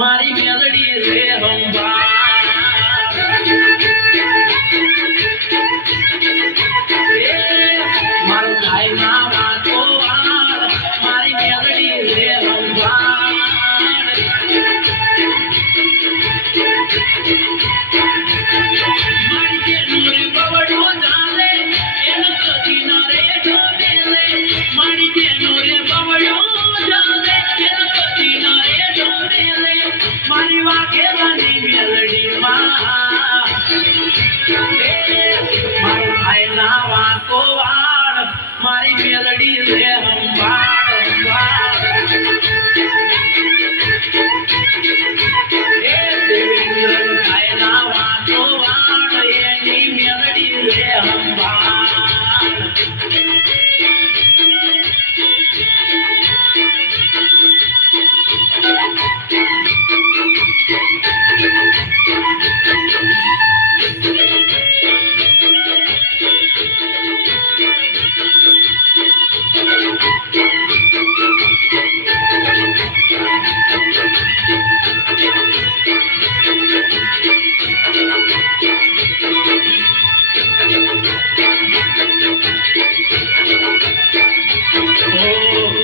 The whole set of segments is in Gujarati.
મારી મેલડી રે હંભા મારું થાય ના વાતો મારી મેલડી રે હંભા મારી કે નૂરે બવડો જાલે એન કદી ના રે ઢોલે મારી કે નૂરે બવડો જાલે એન કદી ના રે ઢોલે મારી વાઘેલાની મેલડી માં મારું થાય ના વાકો વાળ મારી મેલડી રે હંભાળ એ દેવેન્દ્ર થાય ના વાકો વાળ એની મેલડી રે હંભાળ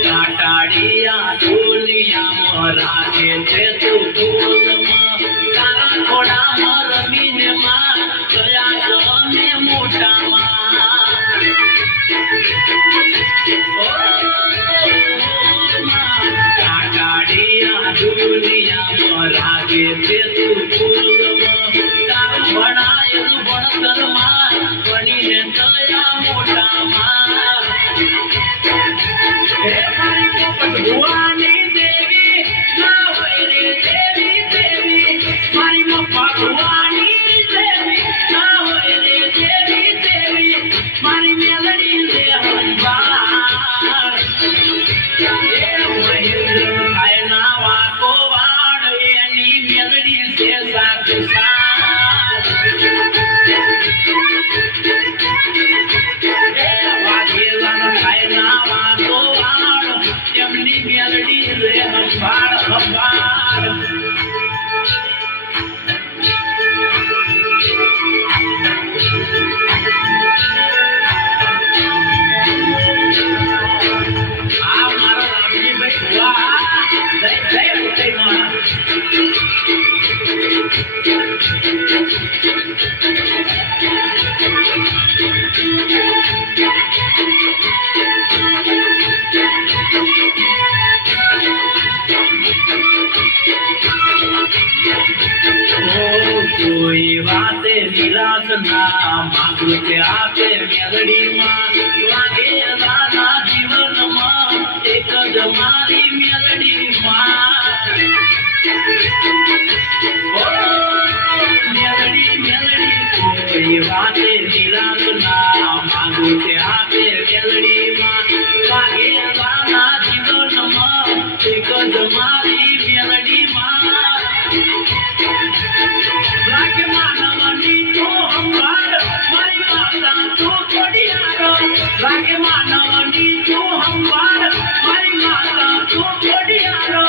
કાટાડિયા દુનિયામાં રાખે છે તું ફૂલમાં તારા ખોડામાં રમીને માં ગયા તમે મોટામાં કાટાડિયા દુનિયામાં રાખે છે તું ફૂલમાં તારું ભણાયેલું ભણતરમાં ભણીને ગયા મોટામાં હે મારી પોપટ ભુવાની દેવી ના હોય રે દેવી દેવી મારી મપ્પા ભુવાની દેવી ના હોય રે દેવી દેવી મારી મેલડી રે હંભાળ એ મહેન્દ્ર થાય ના વાકો વાળ એની મેલડી છે સાથ સાથ એ વાઘેલાનો થાય ના વાકો એમની મેલડી રે હંભાળ હંભાળ આ મારો રામજીભાઈ વાહ જય જય ઉદયમાં કોઈ વાતે નિરાશ ના માંગુ કે આપે મેલડી માં વાગે દાદા જીવનમાં એક જ મારી મેલડી માં મેલડી મેલડી કોઈ વાતે નિરાશ ના માંગુ કે આપે મેલડી માં વાગે દાદા જીવનમાં એક જ મારી મેલડી માં લાગે માનવની તો હંભાળ મારી માતા તો ખોડિયારો લાગે માનવની તો હંભાળ મારી માતા તો ખોડિયારો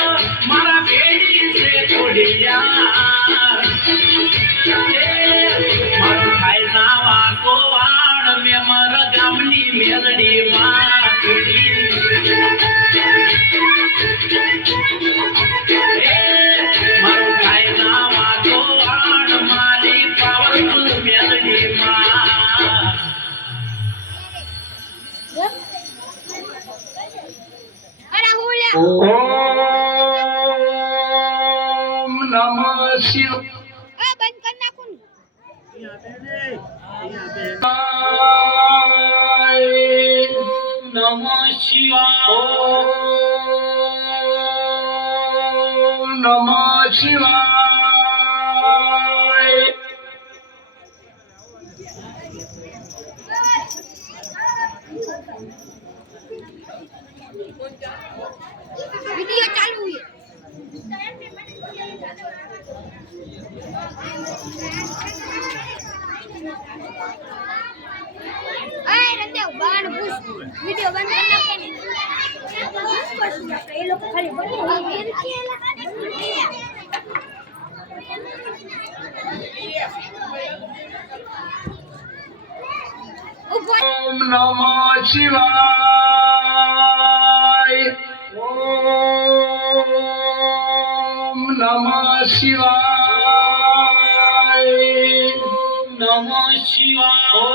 મારા બેડી છે ખોડિયાર મારું થાય ના વાકો વાળ મેં મારા ગામની મેલડી માં મારું થાય ના વાકો વાળ મારી પાવરફુલ મેલડી માં ઓમ નમઃ શિવાય બંધ કર નાખું નમઃ શિવાય ઓમ નમઃ શિવાય वीडियो चालू है अरे रंदेव बाण पुश वीडियो बंद करना के ये लोग खाली बंद નમઃ શિવાય. ઓમ નમઃ શિવાય. નમઃ શિવાય.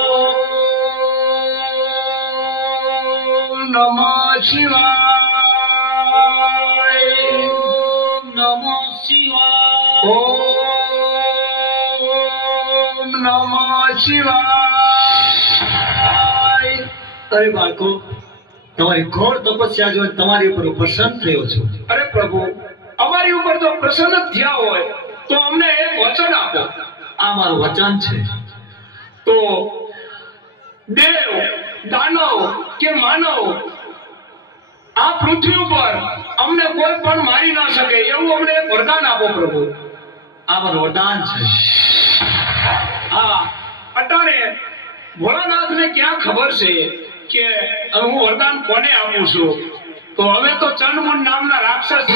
ઓમ નમઃ શિવાય. નમઃ શિવાય. ઓમ નમઃ શિવાય. અરે બાળકો, તમારી ઘોર તપસ્યા જોઈને તમારી ઉપર હું પ્રસન્ન થયો છું. અરે પ્રભુ, અમારી ઉપર જો પ્રસન્ન થયા હોય તો અમને એક વચન આપો. આ મારું વચન છે. તો દેવ, દાનવ કે માનવ આ પૃથ્વી ઉપર અમને કોઈ પણ મારી ના શકે એવું અમને એક વરદાન આપો પ્રભુ. આ મારું વરદાન છે. હા, અટાણે ભોળાનાથને ક્યાં ખબર છે કે હું વરદાન કોને આપું છું? તો હવે તો ચંડમુંડ નામના રાક્ષસ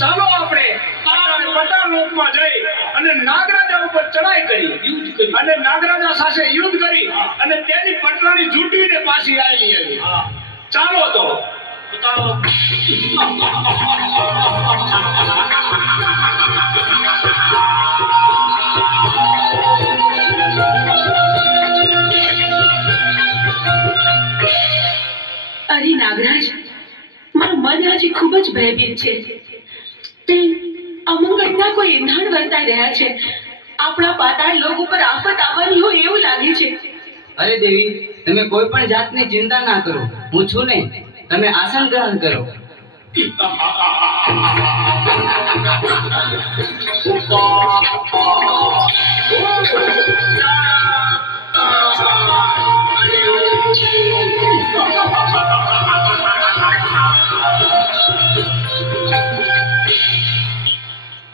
ચાલો આપણે પટાળ લોકમાં જઈ અને નાગરાજા ઉપર ચડાઈ કરી અને નાગરાજા સાથે યુદ્ધ કરી અને તેની પટરાણી જૂટવીને પાછી આવી. ચાલો તો અરે નાગરાજ, મારું મન આજે ખૂબ જ ભયભીત છે. તે અમંગળના કોઈ એંધાણ વર્તાઈ રહ્યા છે. આપણા પાતાળ લોક ઉપર આફત આવવાની હોય એવું લાગે છે. અરે દેવી, તમે કોઈ પણ જાતની ચિંતા ના કરો. હું છું ને, તમે આસન ગ્રહણ કરો.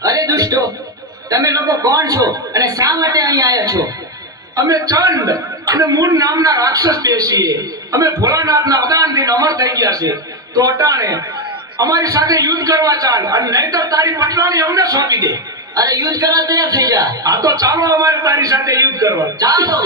અરે દુષ્ટો, તમે લોકો કોણ છો અને શા માટે અહીં આવ્યા છો? અમે ચંડ અને મૂળ નામના રાક્ષસ બેસીએ. અમે ભોળાનાથના વરદાનથી અમર થઈ ગયા છે. તો અટાણે અમારી સાથે યુદ્ધ કરવા ચાલ, અને નહીંતર તારી પટરાણી અમને સોંપી દે. અરે યુદ્ધ કરવા તૈયાર થઈ જા. આ તો ચાલો અમારે તારી સાથે યુદ્ધ કરવા. ચાલો.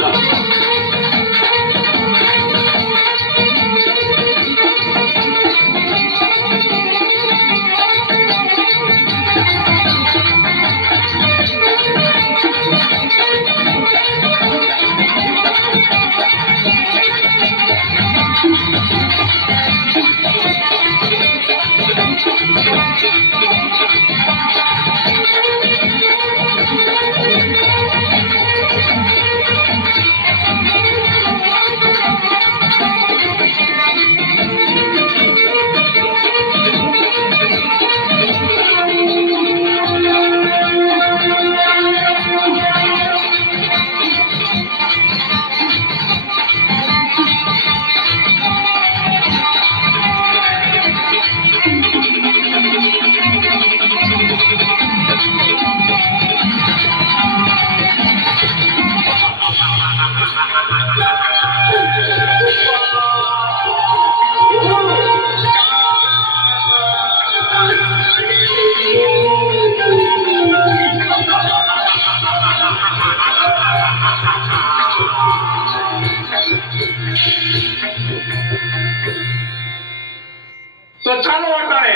તો ચાલો અટાણે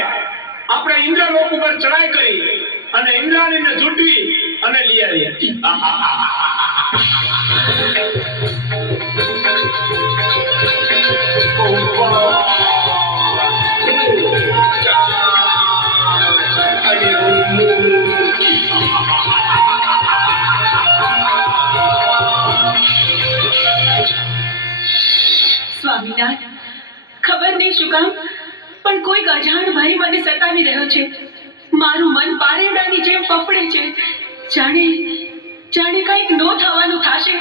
આપણે ઇન્દ્રલોક ઉપર ચડાઈ કરી અને ઇન્દ્રાણીને ઝૂંટવી અને લઈ આવીએ. સ્વામિનાથ, ખબર નહીં શું કામ પણ કોઈક અજાણ ભાઈ મને સતાવી રહ્યો છે. મારું મન પારેવડાની જેમ ફફડે છે. જાણે કંઈક નો થવાનું થશે.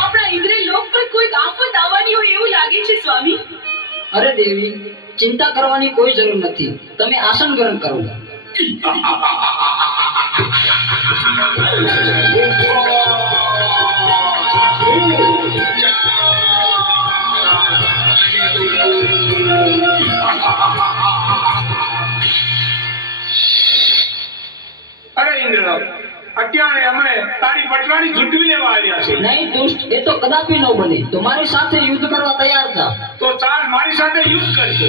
આપણા ઇન્દ્રિય લોક પર કોઈક આફત આવવાની હોય એવું લાગે છે સ્વામી. અરે દેવી, ચિંતા કરવાની કોઈ જરૂર નથી. તમે આસન ગ્રહણ કરો. અરે ઇન્દ્ર, અત્યારે અમે તારી પટરાણી ઝૂંટવી લેવા આવ્યા છે. નહીં દુષ્ટ, એ તો કદાપી ન બને. તો મારી સાથે યુદ્ધ કરવા તૈયાર થા. તો ચાલ મારી સાથે યુદ્ધ કરજો.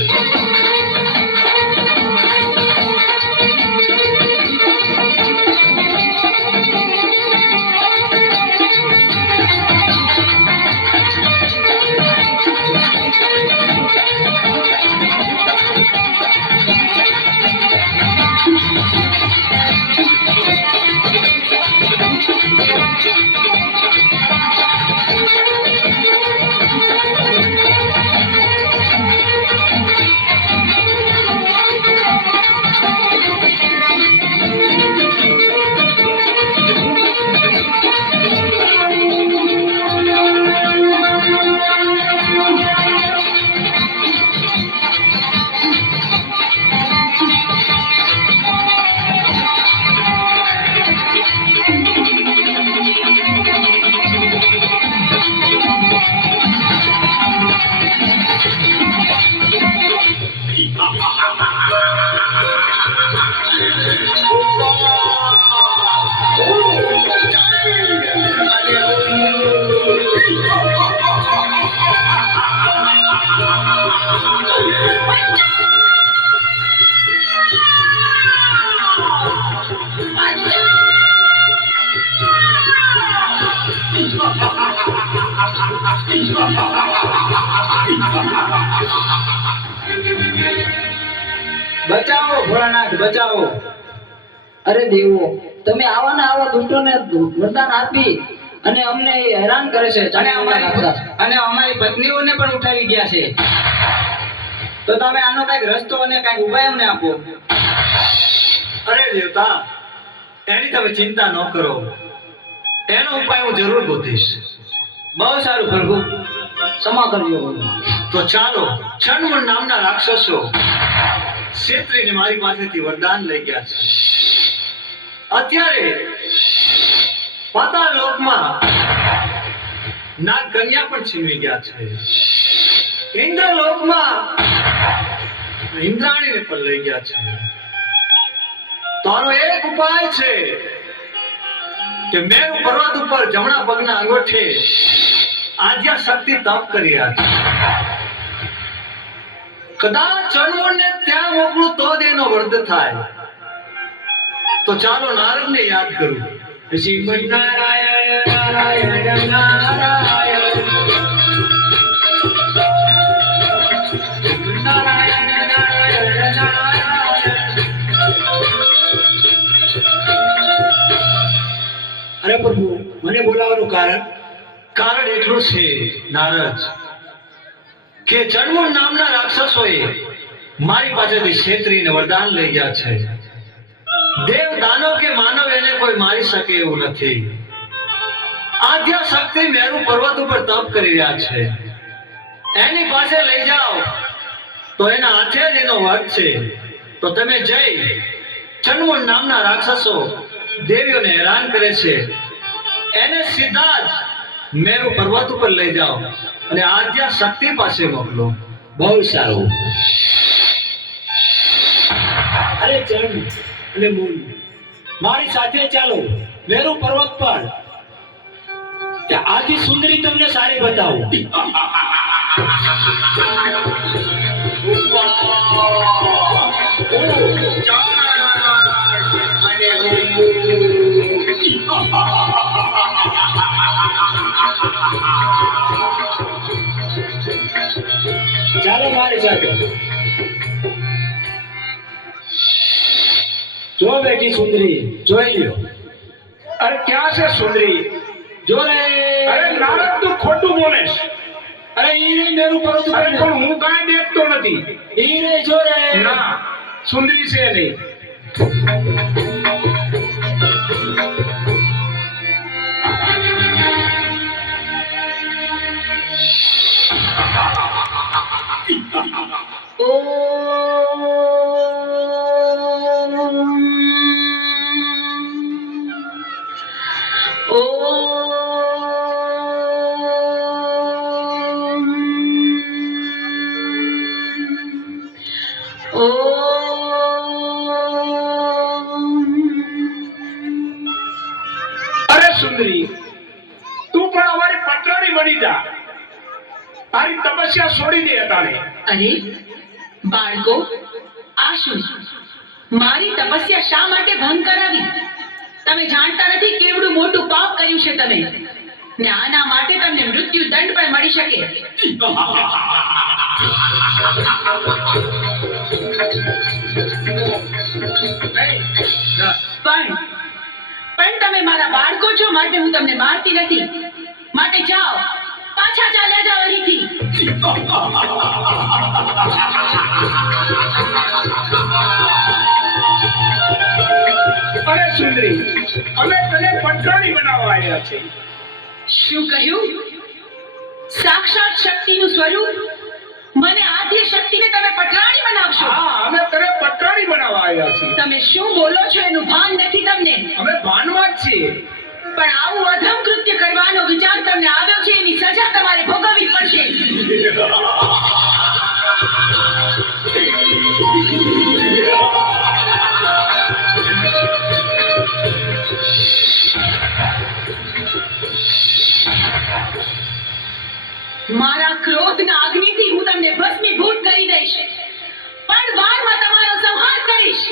બચાવો ભોળાનાથ, બચાવો. અરે દેવો, તમે આવા ને આવા દુષ્ટોને વરદાન આપી અને અમને હેરાન કરે છે. અને અમારી પત્નીઓને પણ ઉઠાવી ગયા છે. તો તમે આનો કઈક રસ્તો અને કઈક ઉપાય અમને આપો. અરે દેવતા, એની તમે ચિંતા ન કરો. એનો ઉપાય હું જરૂર ગોતીશ. બહુ સારું પ્રભુ, ક્ષમા કરજો. તો ચાલો, ચંડ નામના રાક્ષસો ક્ષેત્રીને મારી પાસેથી વરદાન લઈ ગયા છે. અત્યારે પાતાળ લોકમાં નાગ કન્યા પણ છીનવી ગયા છે. ઇન્દ્રલોકમાં ઇન્દ્રાણીને પણ લઈ ગયા છે. તારો એક ઉપાય છે કે મેરુ પર્વત ઉપર જમણા પગના અંગૂઠે આદ્યા શક્તિ તપ કરી રહ્યા છે. કદાચ ચણવળને ત્યાં મોકલું તો જ એનો વૃદ્ધ થાય. તો ચાલો નારદને યાદ કરું. શ્રીમદ નારાયણ નારાયણ નારાયણ નારાયણ નારાયણ નારાયણ. અરે પ્રભુ, મને બોલાવવાનું કારણ એટલું છે નારદ કે ચણમૂળ નામના રાક્ષસોએ મારી પાસેથી ક્ષેત્રીને વરદાન લઈ ગયા છે. દેવ દાનવ કે માનવ એને કોઈ મારી શકે એવું નથી. આદ્યા શક્તિ મેરુ પર્વત ઉપર તપ કરી રહ્યા છે. એની પાસે લઈ જાઓ તો એના હાથે જ એનો વધ છે. તો તમે જઈ ચણમૂળ નામના રાક્ષસો દેવીઓને હેરાન કરે છે એને સીધા જ મેરુ પર્વત ઉપર લઈ જાઓ અને આદ્યા શક્તિ પાસે મોકલો. બહુ સારું. અરે ચંડ અને મૂન, મારી સાથે ચાલો મેરુ પર્વત પર. આથી સુંદરી તમને સારી બતાવું. ચાલો મારી સાથે. જો બેટી સુંદરી, જોઈ લ્યો. અરે ક્યાં છે સુંદરી? જો રે. અરે નારદ, તું ખોટું બોલેશ. અરે ઈ રે મેરુ પર્વત ઉપર. અરે પણ હું કાંઈ દેખતો નથી. ઈ રે જો રે. ના, સુંદરી છે નહીં. અરે સુંદરી, તું પણ અમારી પટરાણી બની જા. તારી તપસ્યા છોડી દે અટાણે. અરે બાળકો, આ શું? મારી તપસ્યા શા માટે ભંગ કરાવી? તમે જાણતા નથી કેવડું મોટું પાપ કર્યું છે તમે, ને આના માટે તમને મૃત્યુ દંડ પણ મળી શકે. પણ તમે મારા બાળકો છો, માટે હું તમને મારતી નથી. માટે જાઓ, પાછા ચાલ્યા જાઓ અહીંથી. અરે સુંદરી, અમે તને પટરાણી બનાવવા આવ્યા છે. શું કહ્યું? સાક્ષાત શક્તિનું સ્વરૂપ મને આદ્ય શક્તિને તમે પટરાણી બનાવશો? હા, અમે તને પટરાણી બનાવવા આવ્યા છીએ. તમે શું બોલો છો એનું ભાન નથી તમને. અમે ભાનમાં જ છીએ. પણ આવું અધમ કૃત્ય કરવાનો વિચાર તમને આવ્યો છે, એની સજા તમારે ભોગવવી પડશે. મારા ક્રોધના અગ્નિથી હું તમને ભસ્મીભૂત કરી દઈશ, પણ વારમાં તમારો સંહાર કરીશ.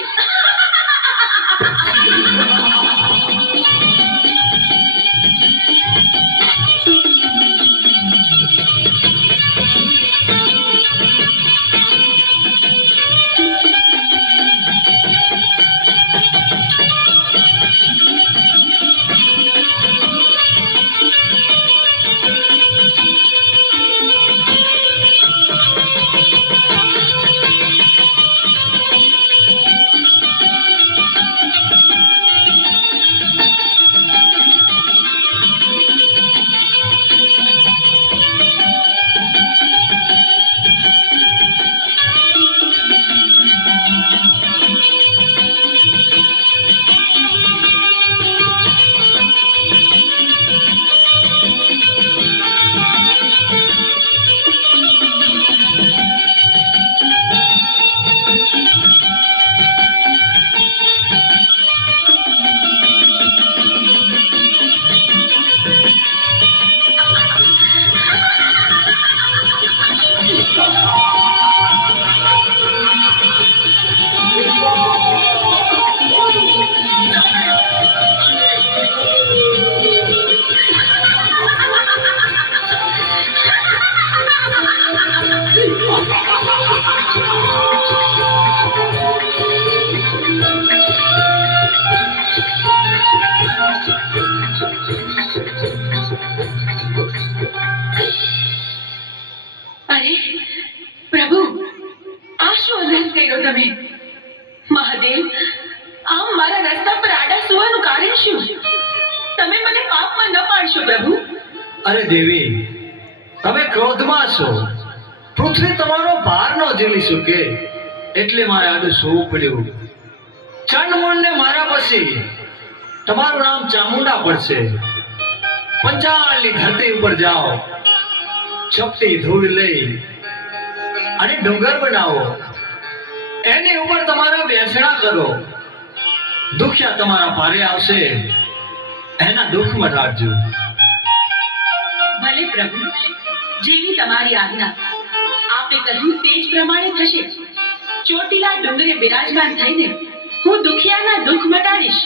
પાડશો પ્રભુ? અરે દેવી, તમે ક્રોધમાં છો. પૃથ્વી તમારો ભાર ન ઝીલી શકે એટલે મારે આડું સૂવું પડ્યું. ચંડમુંડને મારા પછી તમારું નામ ચામુંડા પડશે. પંચાળની ધરતી ઉપર જાઓ, ચપટી ધૂળ લઈ અને ડુંગર બનાવો, એની ઉપર તમારા બેસણા કરો. દુખિયા તમારા ભારે આવશે, એના દુઃખ મટાડજો. ભલે પ્રભુ, જેવી તમારી આજ્ઞા. આપે કહ્યું તે જ પ્રમાણે થશે. ચોટીલા ડુંગરે બિરાજમાન થઈને હું દુખિયાના દુઃખ મટાડીશ.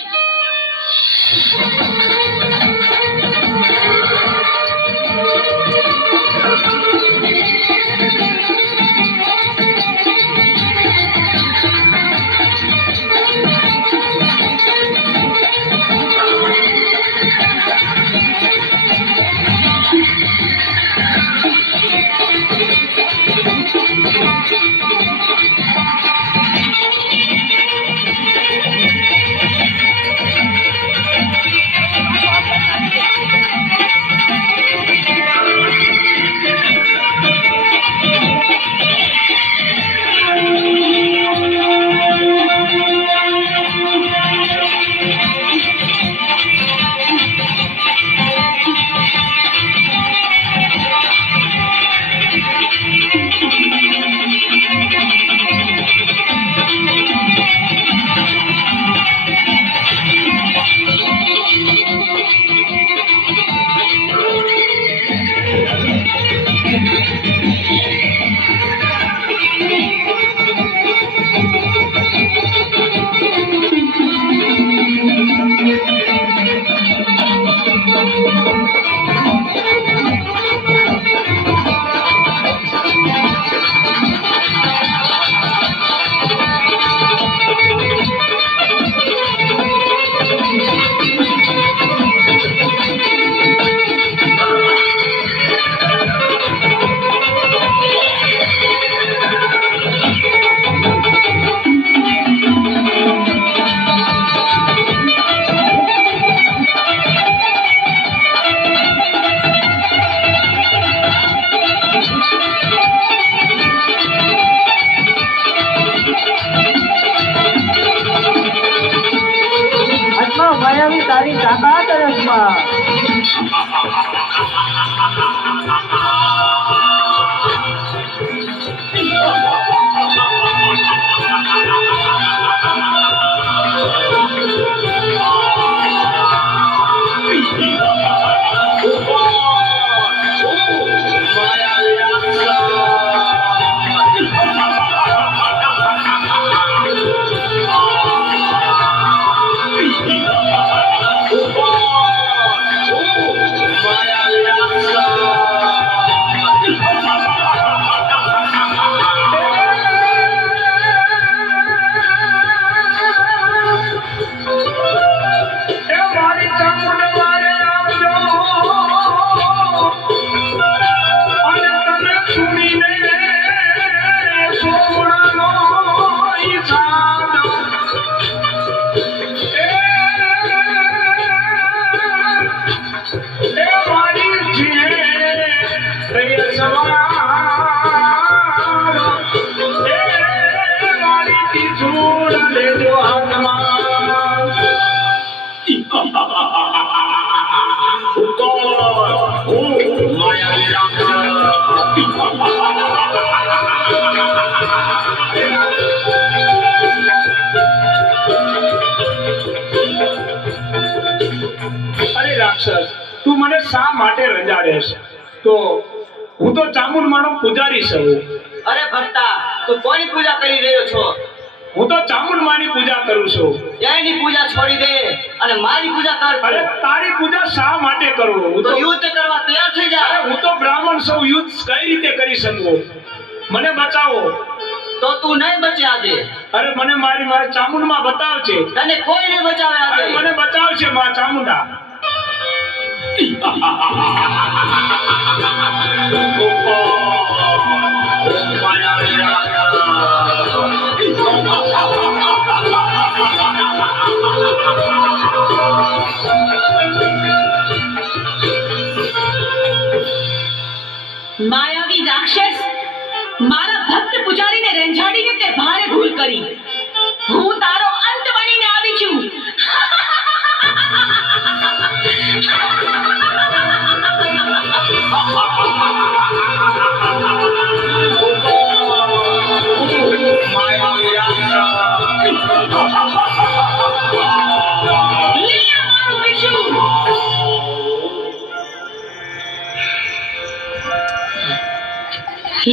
તારી તાકાત રસમાં તું મને શા માટે રંજાડેશ? તો હું તો ચામુંડમાનો પૂજારી છું. અરે ભક્તા, તું કોની પૂજા કરી રહ્યો છો? હું તો ચામુંડમાની પૂજા કરું છું. એની પૂજા છોડી દે અને મારી પૂજા કર. અરે તારી પૂજા શા માટે કરું? હું તો તો યુદ્ધ કરવા તૈયાર થઈ જા. અરે હું તો બ્રાહ્મણ છું, યુદ્ધ કઈ રીતે કરી શકું? મને બચાવો. તો તું નહીં બચે આજે. અરે મને મારી ચામુંડમાં બતાવજે. તને કોઈ નહીં બચાવે અરે આજે. મને બચાવશે માં ચામુંડા. મારા ભક્ત પુજારીને રેંજાડીને તે ભારે ભૂલ કરી. હું તારો અંત બનીને આવી છું. લે અમારું વિષ્ણુ.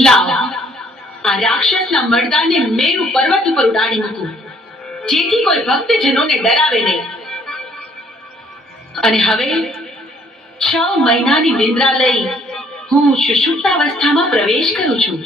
લાવ આ રાક્ષસના મર્દાને મેરુ પર્વત ઉપર ઉડાડી મૂકું, જેથી કોઈ ભક્તજનોને ડરાવે નહીં. અને હવે 6 મહિનાની નિંદ્રા લઈ હું સુષુપ્તાવસ્થામાં પ્રવેશ કરું છું.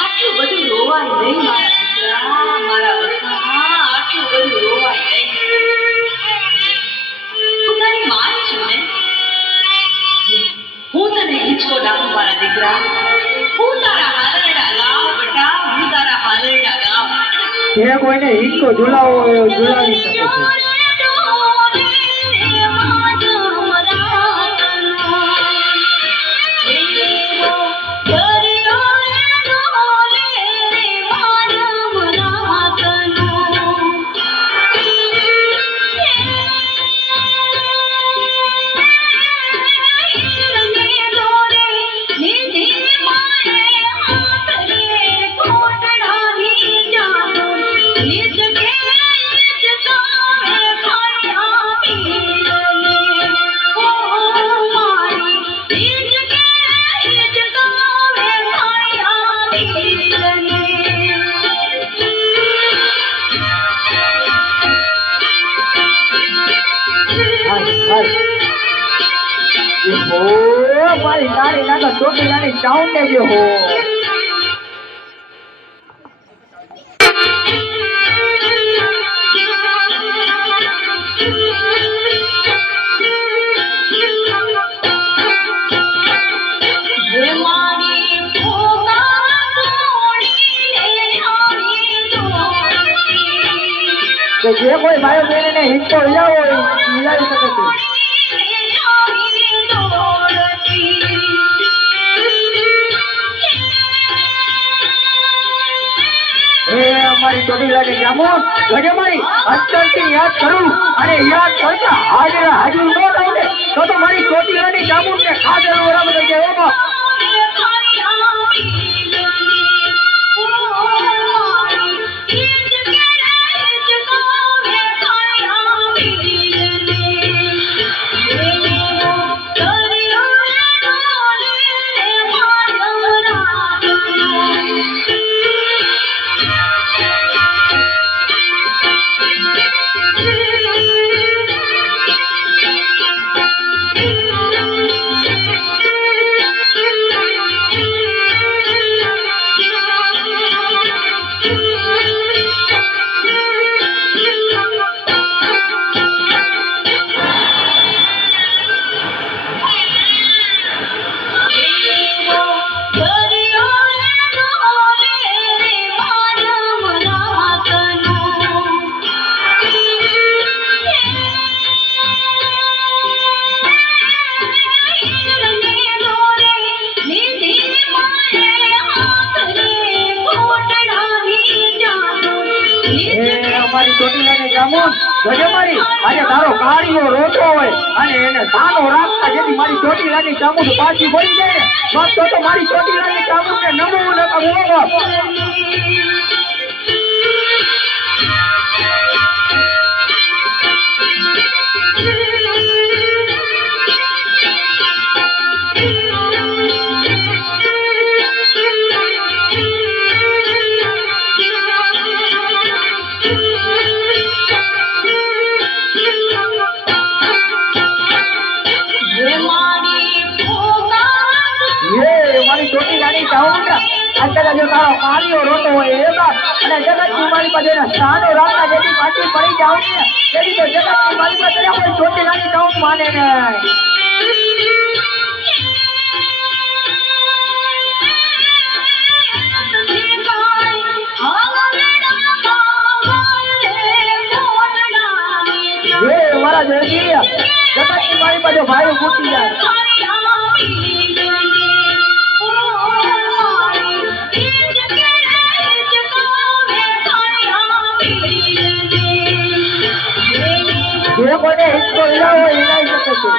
આટલું બધું રોવાય નહીં મારા દીકરા, મારા વસા, આટલું બધું રોવાય નહીં. હું તારી માં જ છું ને. હું તને હિંચકો લાવું મારા દીકરા. હું તારા હાલરડા લાવ બેટા, હું તારા હાલરડા લાવ. જે કોઈને હિંચકો ઝુલાવો હોય એ ઝુલાવી શકે છે. મારી નાની નાના ચોટીલાની ચાઉંડે જે હો. કે જે કોઈ ભાઈઓ બહેનને હિંચકો હિલાવો હોય હિલાવી શકે છે. અમારી ચોટીલાની જામો ગજે મારી અંતરથી યાદ કરું અને યાદ કરતા હાજર હાજર ન થાય ને તો મારી ચોટીલાની જામો ને ખાધર બરાબર થઈ જાય. બાપ ચોટીલાની જામુન ગજે મારી આજે તારો કાળીઓ રોતો હોય અને એને સાનો રાખતા જેથી મારી ચોટીલાની જામુન પાછી પડી જાય ને બસ તો મારી ચોટીલાની જામુન ને નમવું નકા બોલો. તારો કાળિયો રોતો હોય એ બાપ અને જગતની મારી પાસે એના સ્થાનો રાખતા જેથી પાછી પડી જાવ ને તેથી તો જગતની મારી પાસે કોઈ ચોટીલાની ટોપ માને ને મારા દેવી જગતની મારી પાસે ભાઈ ફૂટી જાય જે કોને હિસ્સો હિલાવો હિલાઈ શકે છે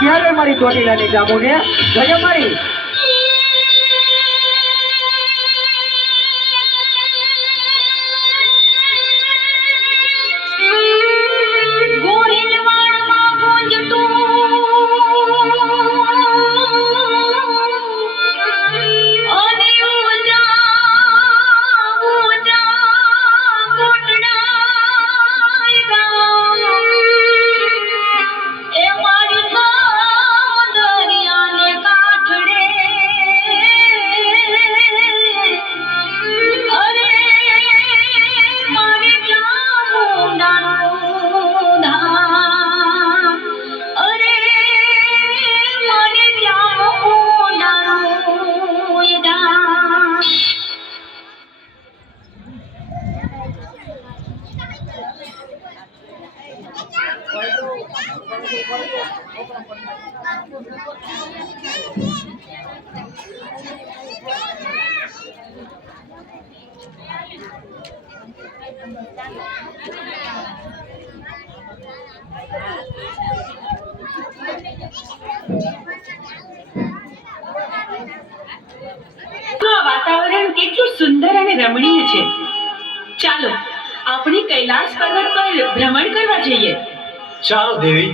ક્યારે મારી ચોટીલાની જામુ ને ગજે મારી વાતાવરણ કેટલું સુંદર અને રમણીય છે. ચાલો આપણે કૈલાસ પર્વત પર ભ્રમણ કરવા જઈએ. ચાલો દેવી.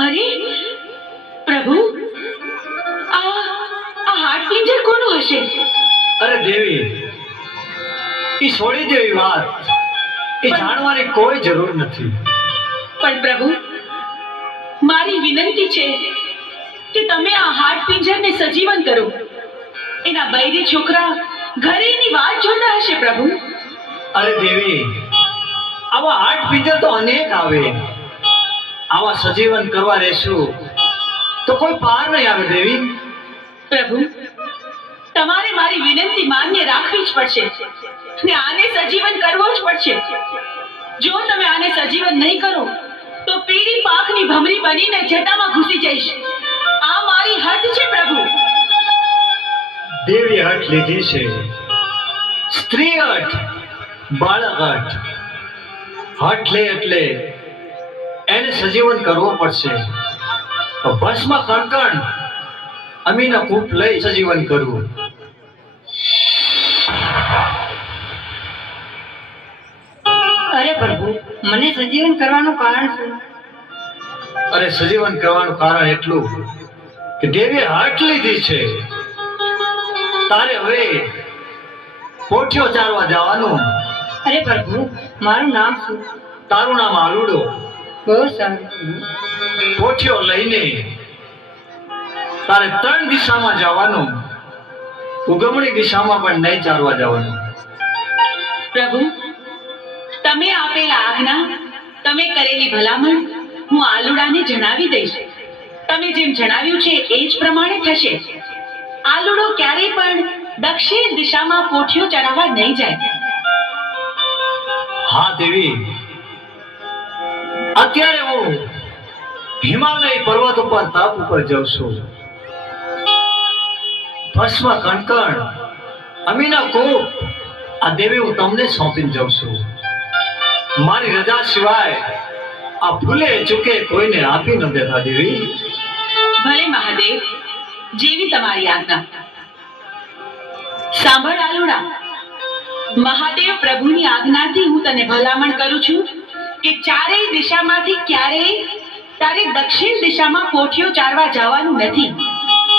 અરે પ્રભુ, આ હાડપિંજર કોનું હશે? અરે દેવી, એ છોડી દેવી વાત, એ જાણવાની કોઈ જરૂર નથી. પણ પ્રભુ, મારી વિનંતી છે કે તમે આ હાડપિંજરને સજીવન કરો. એના બૈરી છોકરા ઘરે એની વાત જોતા હશે પ્રભુ. અરે દેવી, આવા હાડ પિંજર તો અનેક આવે. આવા સજીવન કરવા રહેશું તો કોઈ પાર નહીં આવે દેવી. પ્રભુ, તમારે મારી વિનંતી માન્ય રાખવી જ પડશે ને આને સજીવન કરવો જ પડશે. જો તમે આને સજીવન નહીં કરો તો પીળી પાખની ભમરી બનીને જટામાં ઘૂસી જઈશ. આ મારી હઠ છે પ્રભુ. દેવી હઠ લીધી છે, સ્ત્રી હઠ, બાળક હઠ. હઠ લે એટલે એને સજીવન કરવો પડશે. ભસ્મ કણકણ અમીના કૂપ લઈ સજીવન કરવું. અરે પ્રભુ, મને સજીવન કરવાનું કારણ શું? અરે સજીવન કરવાનું કારણ એટલું કે દેવીએ હઠ લીધી છે. તારે હવે પોઠિયો ચારવા જવાનું. અરે પ્રભુ, મારું નામ શું? તારું નામ આલુડો. બહુ સારું. પોઠિયો લઈને તારે 3 દિશામાં જવાનું, ઉગમણી દિશામાં પણ નહીં ચાલવા જવાનું. પ્રભુ, તમે આપેલા આજ્ઞા, તમે કરેલી ભલામણ હું આલુડાને જણાવી દઈશ. તમે જેમ જણાવ્યું છે એ જ પ્રમાણે થશે. આલુડો ક્યારેય પણ દક્ષિણ દિશામાં પોઠિયો ચડાવવા નહીં જાય. હા દેવી, અત્યારે હું હિમાલય પર્વત ઉપર તપ ઉપર જાઉં છું. ભસ્મ કણકણ અમીના કોપ આ દેવી હું તમને સોંપીને જાઉં છું. મારી રજા સિવાય આ ભૂલે ચૂકે કોઈને આપી ન દેતા દેવી. ભલે મહાદેવ, જેવી તમારી આજ્ઞા. સાંભળ આલુડા, મહાદેવ પ્રભુની આજ્ઞાથી હું તને ભલામણ કરું છું કે ચારેય દિશામાંથી ક્યારેય તારે દક્ષિણ દિશામાં પોઠિયો ચારવા જવાનું નથી.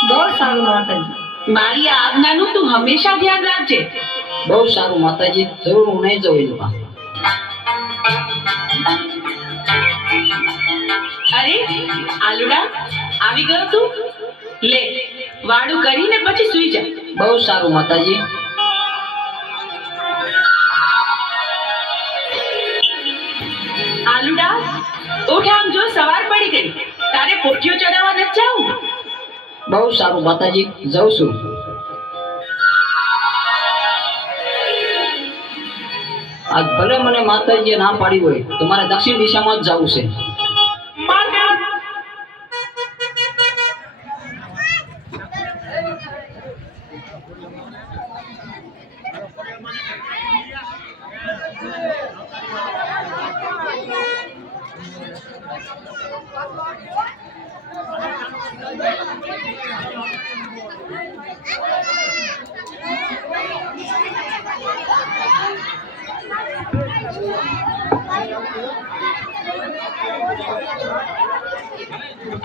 બહુ સારું માતાજી. મારી આ આજ્ઞાનું તું હંમેશા ધ્યાન રાખજે. બહુ સારું માતાજી, જરૂર હું નહીં જવું એમાં. અરે આલુડા, આવી ગયો તું? લે, વાડું કરીને પછી સૂઈ જા. બહુ સારું માતાજી. આલુડા, ઉઠ, આમ જો સવાર પડી ગઈ. તારે પોઠિયો ચડાવવા નથી જાવું? બહુ સારું માતાજી, જાઉં છું. આજ ભલે મને માતાજીએ ના પાડી હોય, તમારે દક્ષિણ દિશામાં જ જવું છે.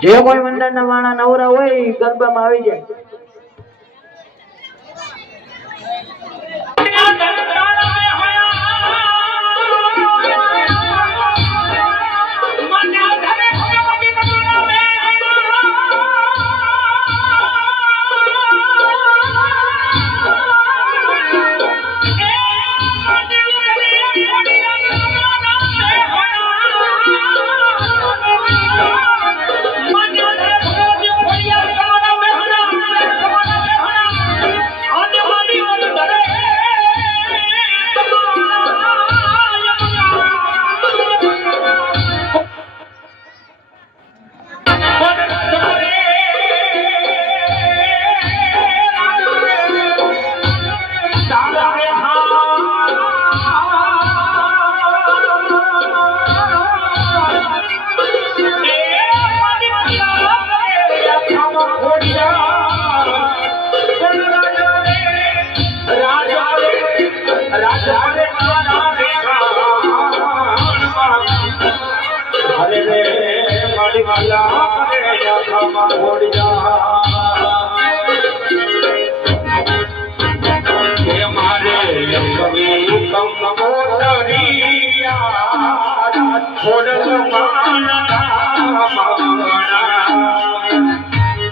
જે કોઈ મંડળના વાણા નવરા હોય એ ગરબામાં આવી જાય.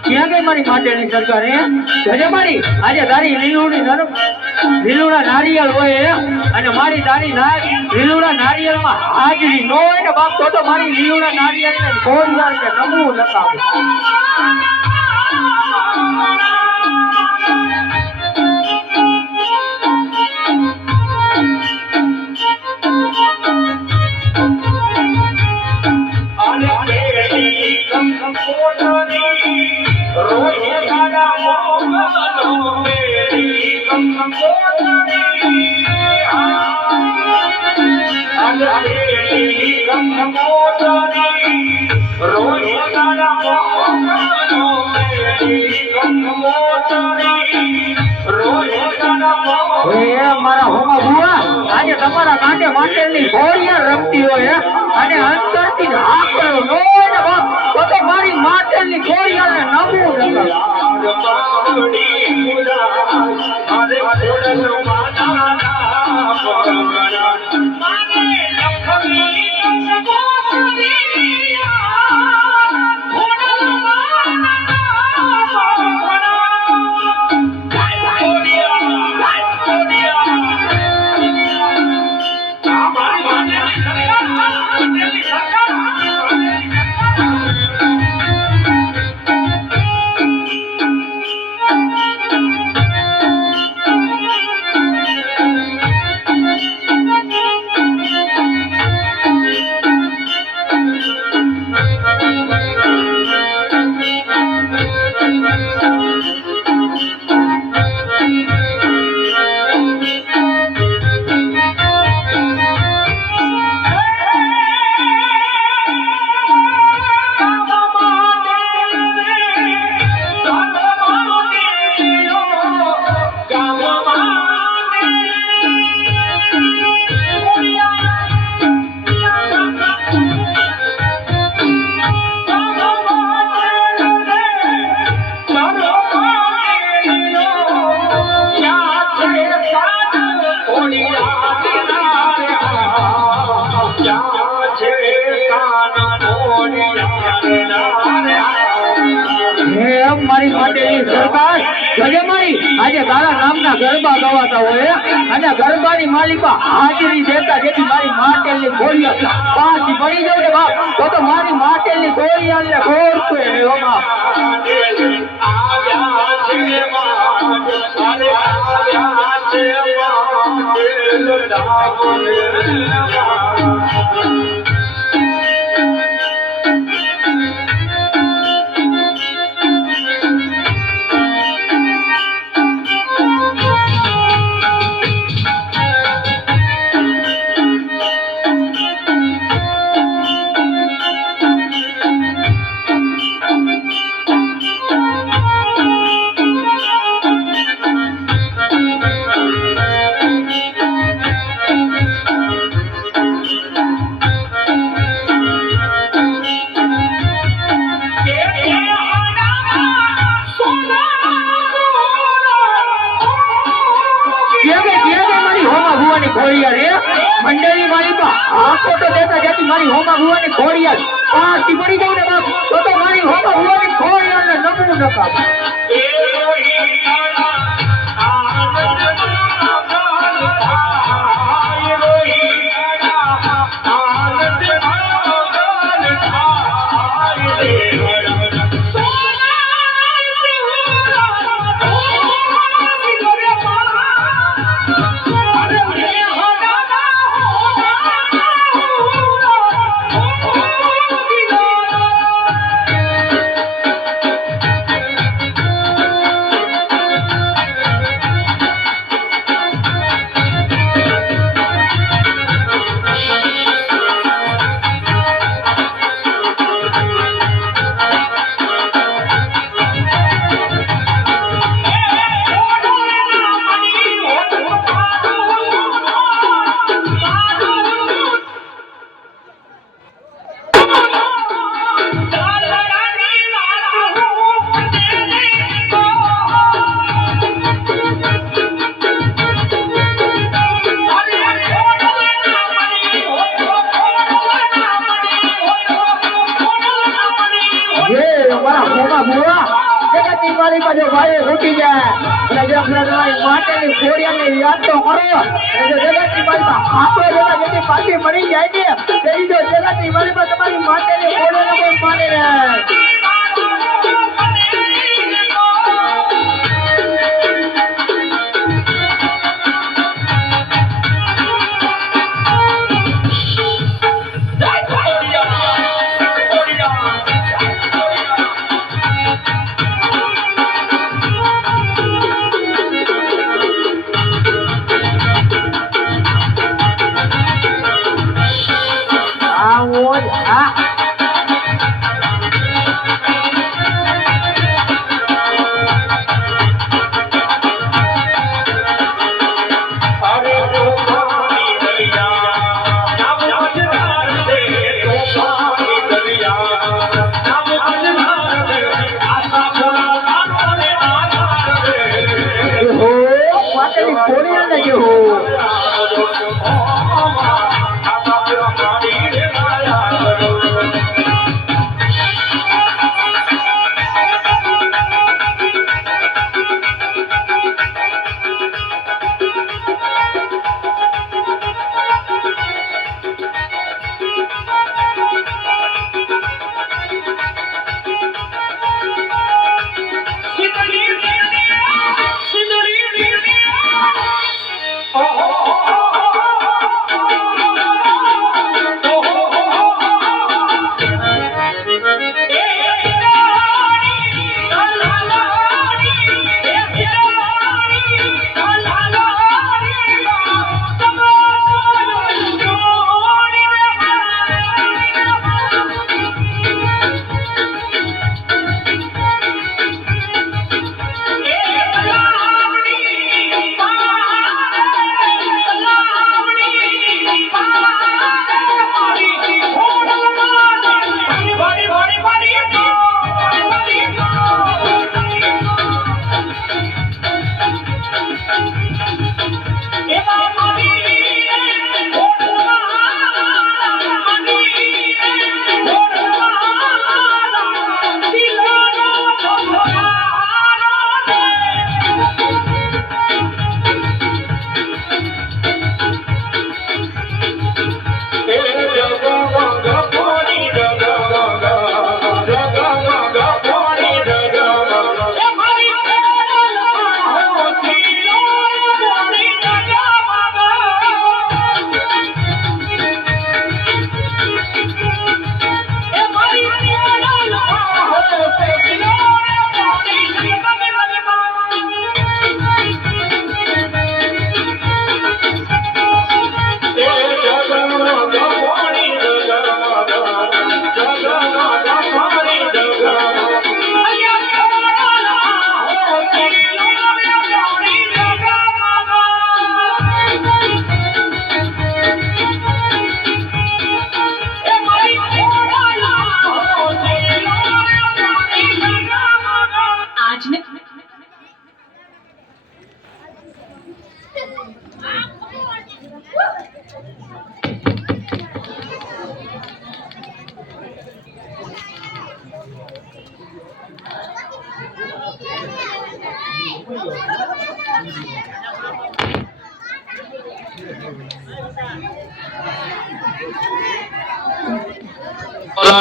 ક્યાં ગઈ મારી માટેની સરકાર? હે મારી આજે તારી લીલુડા નારિયેળ હોય અને મારી તારી લીલુડા નારિયેળમાં હાજરી ન હોય ને બાપ, તો મારી લીલુડા નારિયેળને કોરવાર કે નમવું નકાવું. મારા હોમા બુઆ આજે તમારા કાંઠે માટેની ઘોડિયા રમતી હોય અને અંતરથી આકળો ન હોય ને બાપ, તો મારી માટેની ઘોડિયાને નમવું નકાવું. મારી આજે તારા નામના ગરબા ગવાતા હોય અને ગરબાની માલિકા હાજરી દેતા જેથી મારી માટેલી ગોળિયા પાછી પડી જાય ને બાપ તો મારી માટેલી ગોળિયા ને ખોરતું એ બાપ મંડળી માલિકા આખો તો દેતા જેથી મારી હોમા ભુવાની ખોડિયાર પાછી પડી જાય ને બાપ તો મારી હોમા ભુવાની ખોડિયાર ને નમવું નકા યાદ તો કરો જગતની માલિકા આપણે જેથી પાછી મળી જાય ને તેની જો જગતની માલિકા તમારી માટેની ખોડિયાને કોઈ માને ને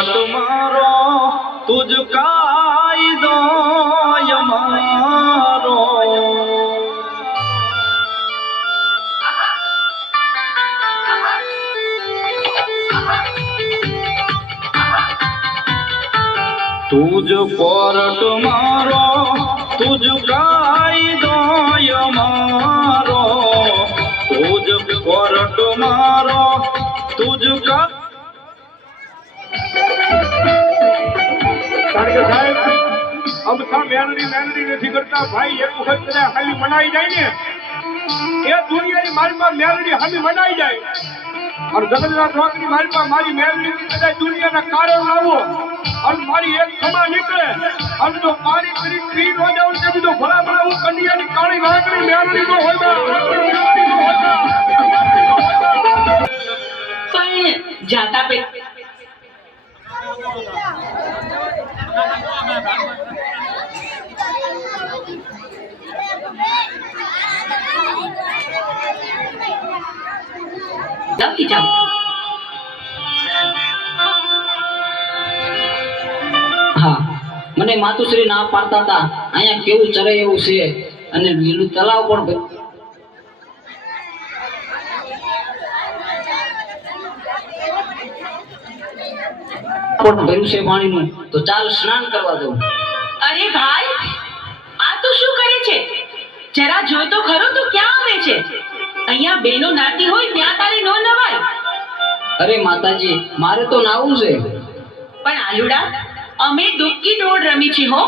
તમારો તુજ કાયદો અમારો તુજ કોરટ મારો તુજ કાયદો અમારો તુજ કોરટ મારો તુજ કા કારણ કે સાહેબ અમથા મેલડી નથી કરતા ભાઈ એક વખત કદાચ ખાલી મનાઈ જાય ને એ દુનિયાની મારી પાસે મેલડી હામી મનાઈ જાય અને જગતના ચોકની મારી પાસે મારી મેલડી કદાચ દુનિયાના કારણ લાવો અને મારી એક ખમા નીકળે અને જો પારી કરી ત્રી નો જાઉં તે બીજો ભલા ભલા હું કન્યાની કાળી વાંકડી મેલડી નો હોય પણ જાતા પે લખી જાઓ. હા, મને માતુશ્રી ના પાડતા હતા અહીંયા કેવું ચરે એવું છે અને લીલું તલાવ પણ ભર્યું છે પાણીનું, તો ચાલ સ્નાન કરવા દઉં. અરે ભાઈ, આ તો શું કરે છે? જરા જો તો ખરો, તો ક્યાં આવે છે? અહીંયા બેનો નાતી હોય ત્યાં તારે નો નવાય. અરે માતાજી, મારે તો નાવું છે. પણ આલુડા, અમે ડૂબકી દોડ રમી છે હો,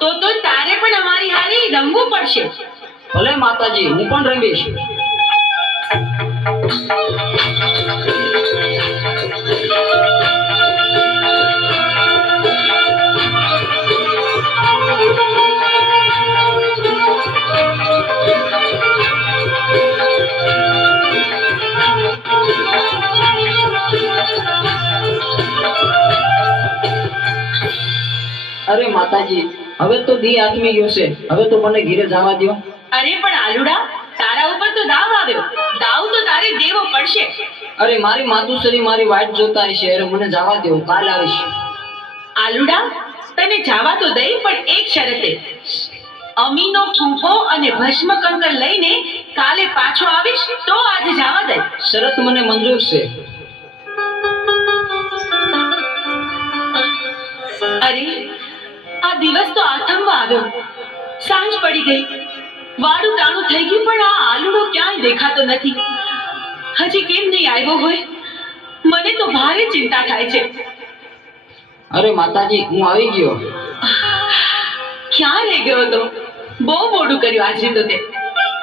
તો તારે પણ અમારી હારી રમવું પડશે. ભલે માતાજી, હું પણ રમીશ. અરે માતાજી, હવે તો દી આથમી ગયો છે, હવે તો મને ઘીરે જવા દો. અરે પણ આલુડા, તારા ઉપર તો દાવ આવ્યો. દાવ તો તારે દેવો પડશે. અરે મારી માતુશ્રી મારી વાટ જોતા હશે, અરે મને જવા દો, કાલ આવીશ. આલુડા, તને જવા તો દઈ, પણ એક શરતે. અમીનો ફૂફો અને ભસ્મ કંકર લઈને કાલે પાછો આવીશ તો આજે જવા દે. શરત મને મંજૂર છે. અરે, આ દિવસ તો આથમવા આવ્યો, સાંજ પડી ગઈ, વાડું ટાણું થઈ ગયું, પણ આ આલુડો ક્યાંય દેખાતો નથી. હજી કેમ નહીં આવ્યો હોય? મને તો ભારે ચિંતા થાય છે. અરે માતાજી, હું આવી ગયો. ક્યાં રહી ગયો તો? બહુ મોડું કર્યું આજે તો તે.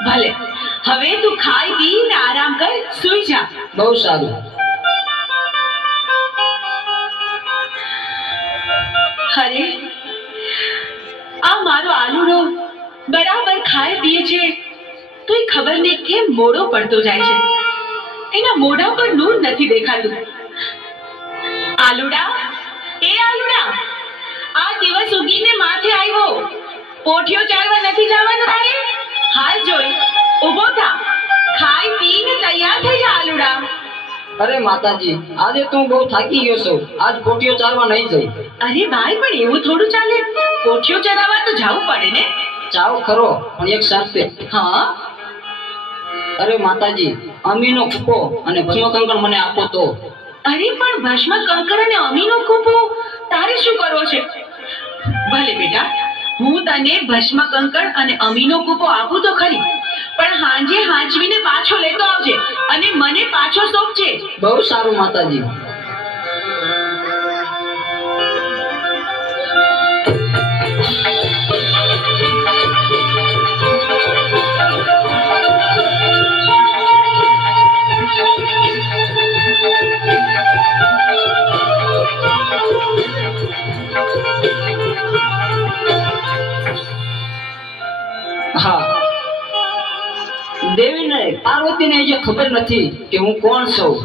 ભલે, હવે તું ખાઈ પીને આરામ કર, સૂઈ જા. બહુ સારું. અરે, આ મારો આલુડો બરાબર ખાય પીએ છે, તોય ખબર નહીં કેમ મોડો પડતો જાય છે. એના મોઢા પર નૂર નથી દેખાતું. આલુડા, એ આલુડા, આ દિવસ ઉગીને માથે આવ્યો. પોઠિયો ચારવા નથી જવાનું તારે? હાલ જોઈ, ઊભો થા, ખાઈ પીને તૈયાર થઈ જા આલુડા. અરે માતાજી, આજે તો હું બહુ થાકી ગયો છું, આજ પોટીઓ ચારવા નહીં જઈ. અરે ભાઈ, પણ એવું થોડું ચાલે. પોઠિયો ચરાવવા તો જવું પડે ને. ચાવ ખરો, પણ એક શરતે. હા? અરે માતાજી, અમીનો કૂપો અને ભસ્મ કંકણ મને આપો તો. અરે પણ ભસ્મ કંકર અને અમીનો કૂપો તારે શું કરવો છે? ભલે બેટા, હું તને ભસ્મ કંકર અને અમીનો કૂપો આપું તો ખરી, પણ હાંજે હાંચવીને પાછો લેતો આવજે અને મને પાછો સોંપજે. બહુ સારું માતાજી. હા, દેવીને પાર્વતીને જે ખબર નથી કે હું કોણ છું.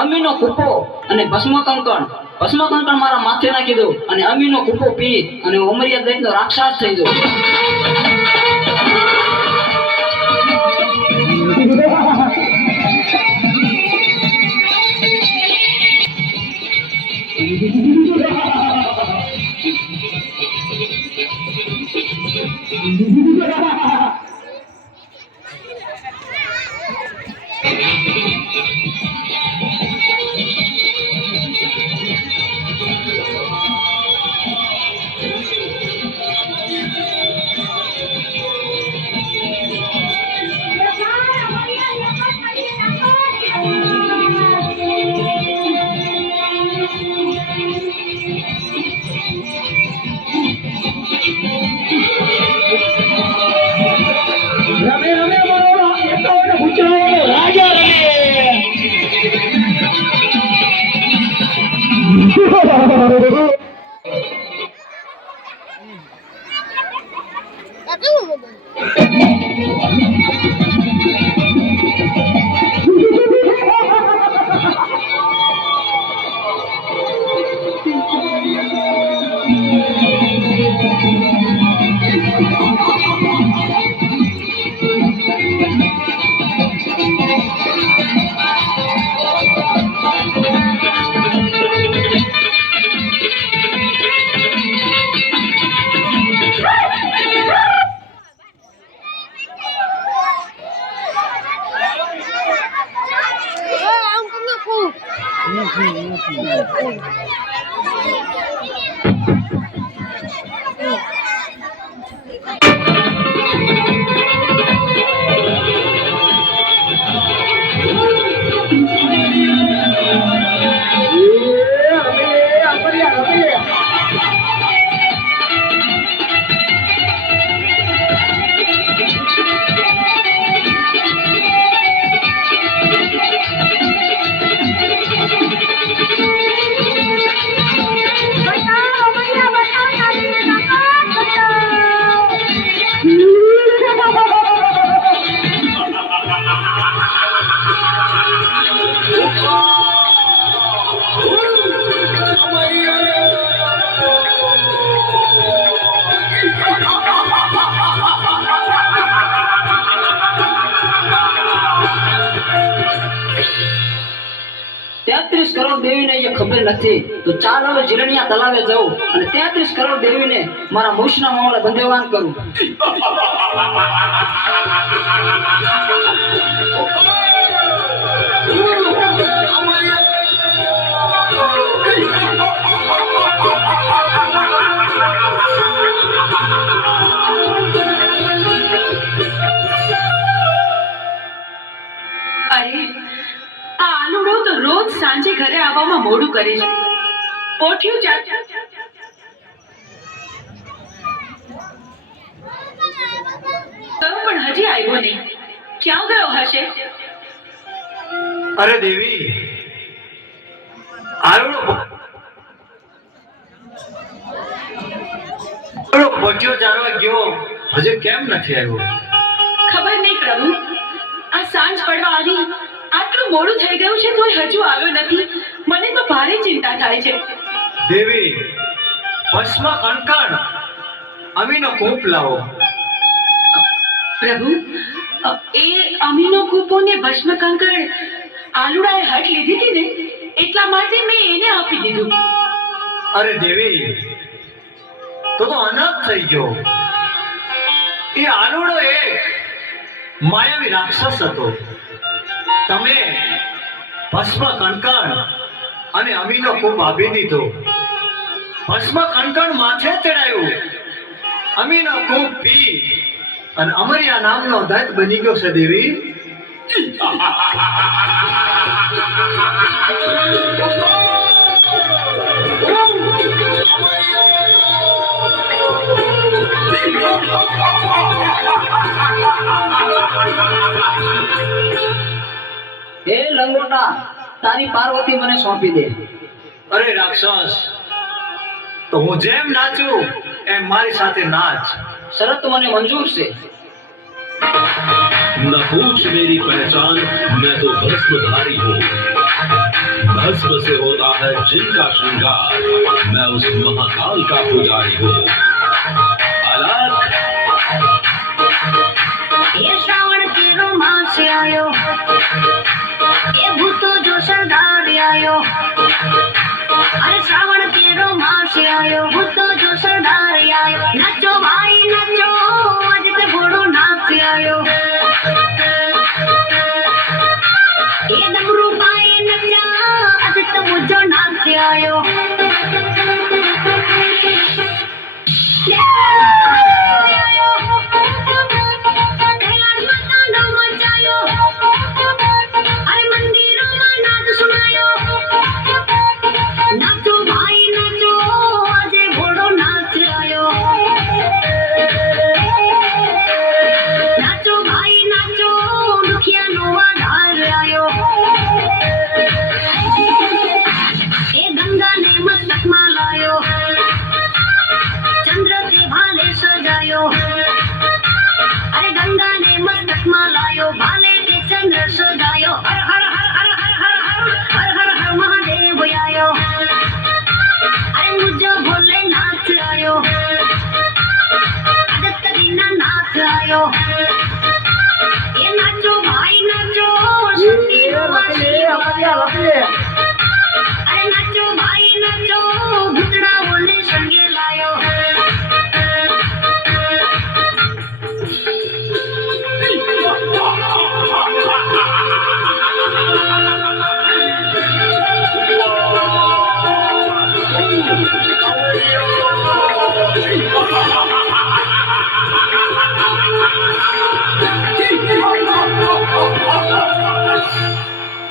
અમીનો કૂપો અને ભસ્મ કંકણ મારા માથે નાખી દો અને અમીનો કૂપો પી અને હું અમરિયા દૈત્યનો રાક્ષસ થઈ જાઉં. આ કેવું મોબાઈલ? આમ કેમ નાખું? કરોડ દેવીને જે ખબર નથી તો ચાલ હવે જીરણિયા તલાવે જાઉં અને 33 કરોડ દેવીને મારા મૂછના મામલે બંધેવાન કરું. અરે આ આલુડો તો રોજ સાંજે ઘરે આવવામાં મોડું કરે છે. પોઠિયું પણ હજી આવ્યો નહીં. ક્યાં ગયો હશે? અરે દેવી, આલુડો પોઠિયો ચારવા ગયો, હજી કેમ નથી આવ્યો? ખબર નહીં પ્રભુ, આ સાંજ પડવા આવી, આટલું મોડું થઈ ગયું છે તોય હજુ આવ્યો નથી. મને તો ભારે ચિંતા થાય છે. દેવી, ભસ્મ કંકણ અમીનો કૂપ લાવો. પ્રભુ, એ અમીનો કૂપો ને ભસ્મ કંકણ આલુડાએ હટ લીધી હતી ને, એટલા માટે મેં એને આપી દીધું. અરે દેવી, તો અનાથ થઈ ગયો. એ આલુડો એક માયાવી રાક્ષસ હતો. તમે ભસ્મ કંકણ અને અમીનો કૂપ આપી દીધો. ભસ્મ કંકણ માથે ચડાયું, અમીનો કૂપ પી અને અમરિયા નામનો દત્ત બની ગયો છે. દેવી, હે લંગોટા, તારી પાર્વતી મને સોંપી દે. અરે રાક્ષસ, તો હું જેમ નાચું એમ મારી સાથે નાચ. શરત મને મંજૂર છે. न पूछ मेरी पहचान, मैं तो भस्मधारी हूँ। भस्म से होता है जिनका श्रृंगार, मैं उस महाकाल का पुजारी हूँ। अलग ये श्रावण केरो मास आयो, ये भूतो जो सरदार आयो। अरे श्रावण केरो मास आयो, भूतो जो सरदार आयो। नचो भाई नचो, आज ते घोड़ो नाच आयो। ये डमरू पाए नचा, आज ते मुझो नाच आयो। अरे मंदिरों में नाच सुनायो। नाचो भाई नाचो, आज घोड़ो नाच आयो। नाचो भाई नाचो, दुखिया नो आधार आयो। ए गंगा ने मस्तक में लायो, चंद्र के भाले सजायो। अरे गंगा ने मस्तक में लायो, भाले के चंद्र सजायो। हर हर हर हर हर हर हर हर हर हर महादेव आयो। अरे मुझो भोले नाच आयो, आदित्य दीना नाच आयो। ये नाचो भाई नाचो, शक्ति अरे नाचो भाई नाचो, भूतड़ा बोले संगे लायो।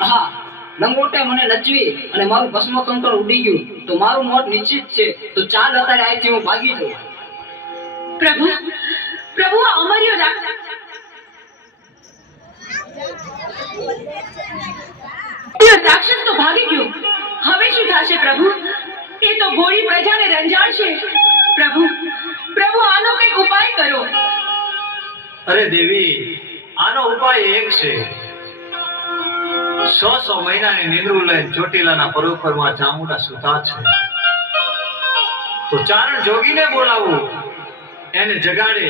હા, લંગોટે મને નચવી અને મારું ભસ્મ કંકણ ઉડી ગયું તો મારું મોત નિશ્ચિત છે. તો ચાલ અત્યારે અહીંથી હું ભાગી જાઉં. પ્રભુ પ્રભુ આ અમર્યો રાક્ષસ તો ભાગી ગયો. હવે શું થશે પ્રભુ? એ તો ભોળી પ્રજાને રંજાડશે. પ્રભુ પ્રભુ આનો કંઈક ઉપાય કરો. અરે દેવી, આનો ઉપાય એક છે. 100 મહિનાની નિંદ્રું લઈને ચોટીલાના પરોપરમાં ચામુંડા સૂતા છે. તો ચારણ જોગીને બોલાવું, એને જગાડે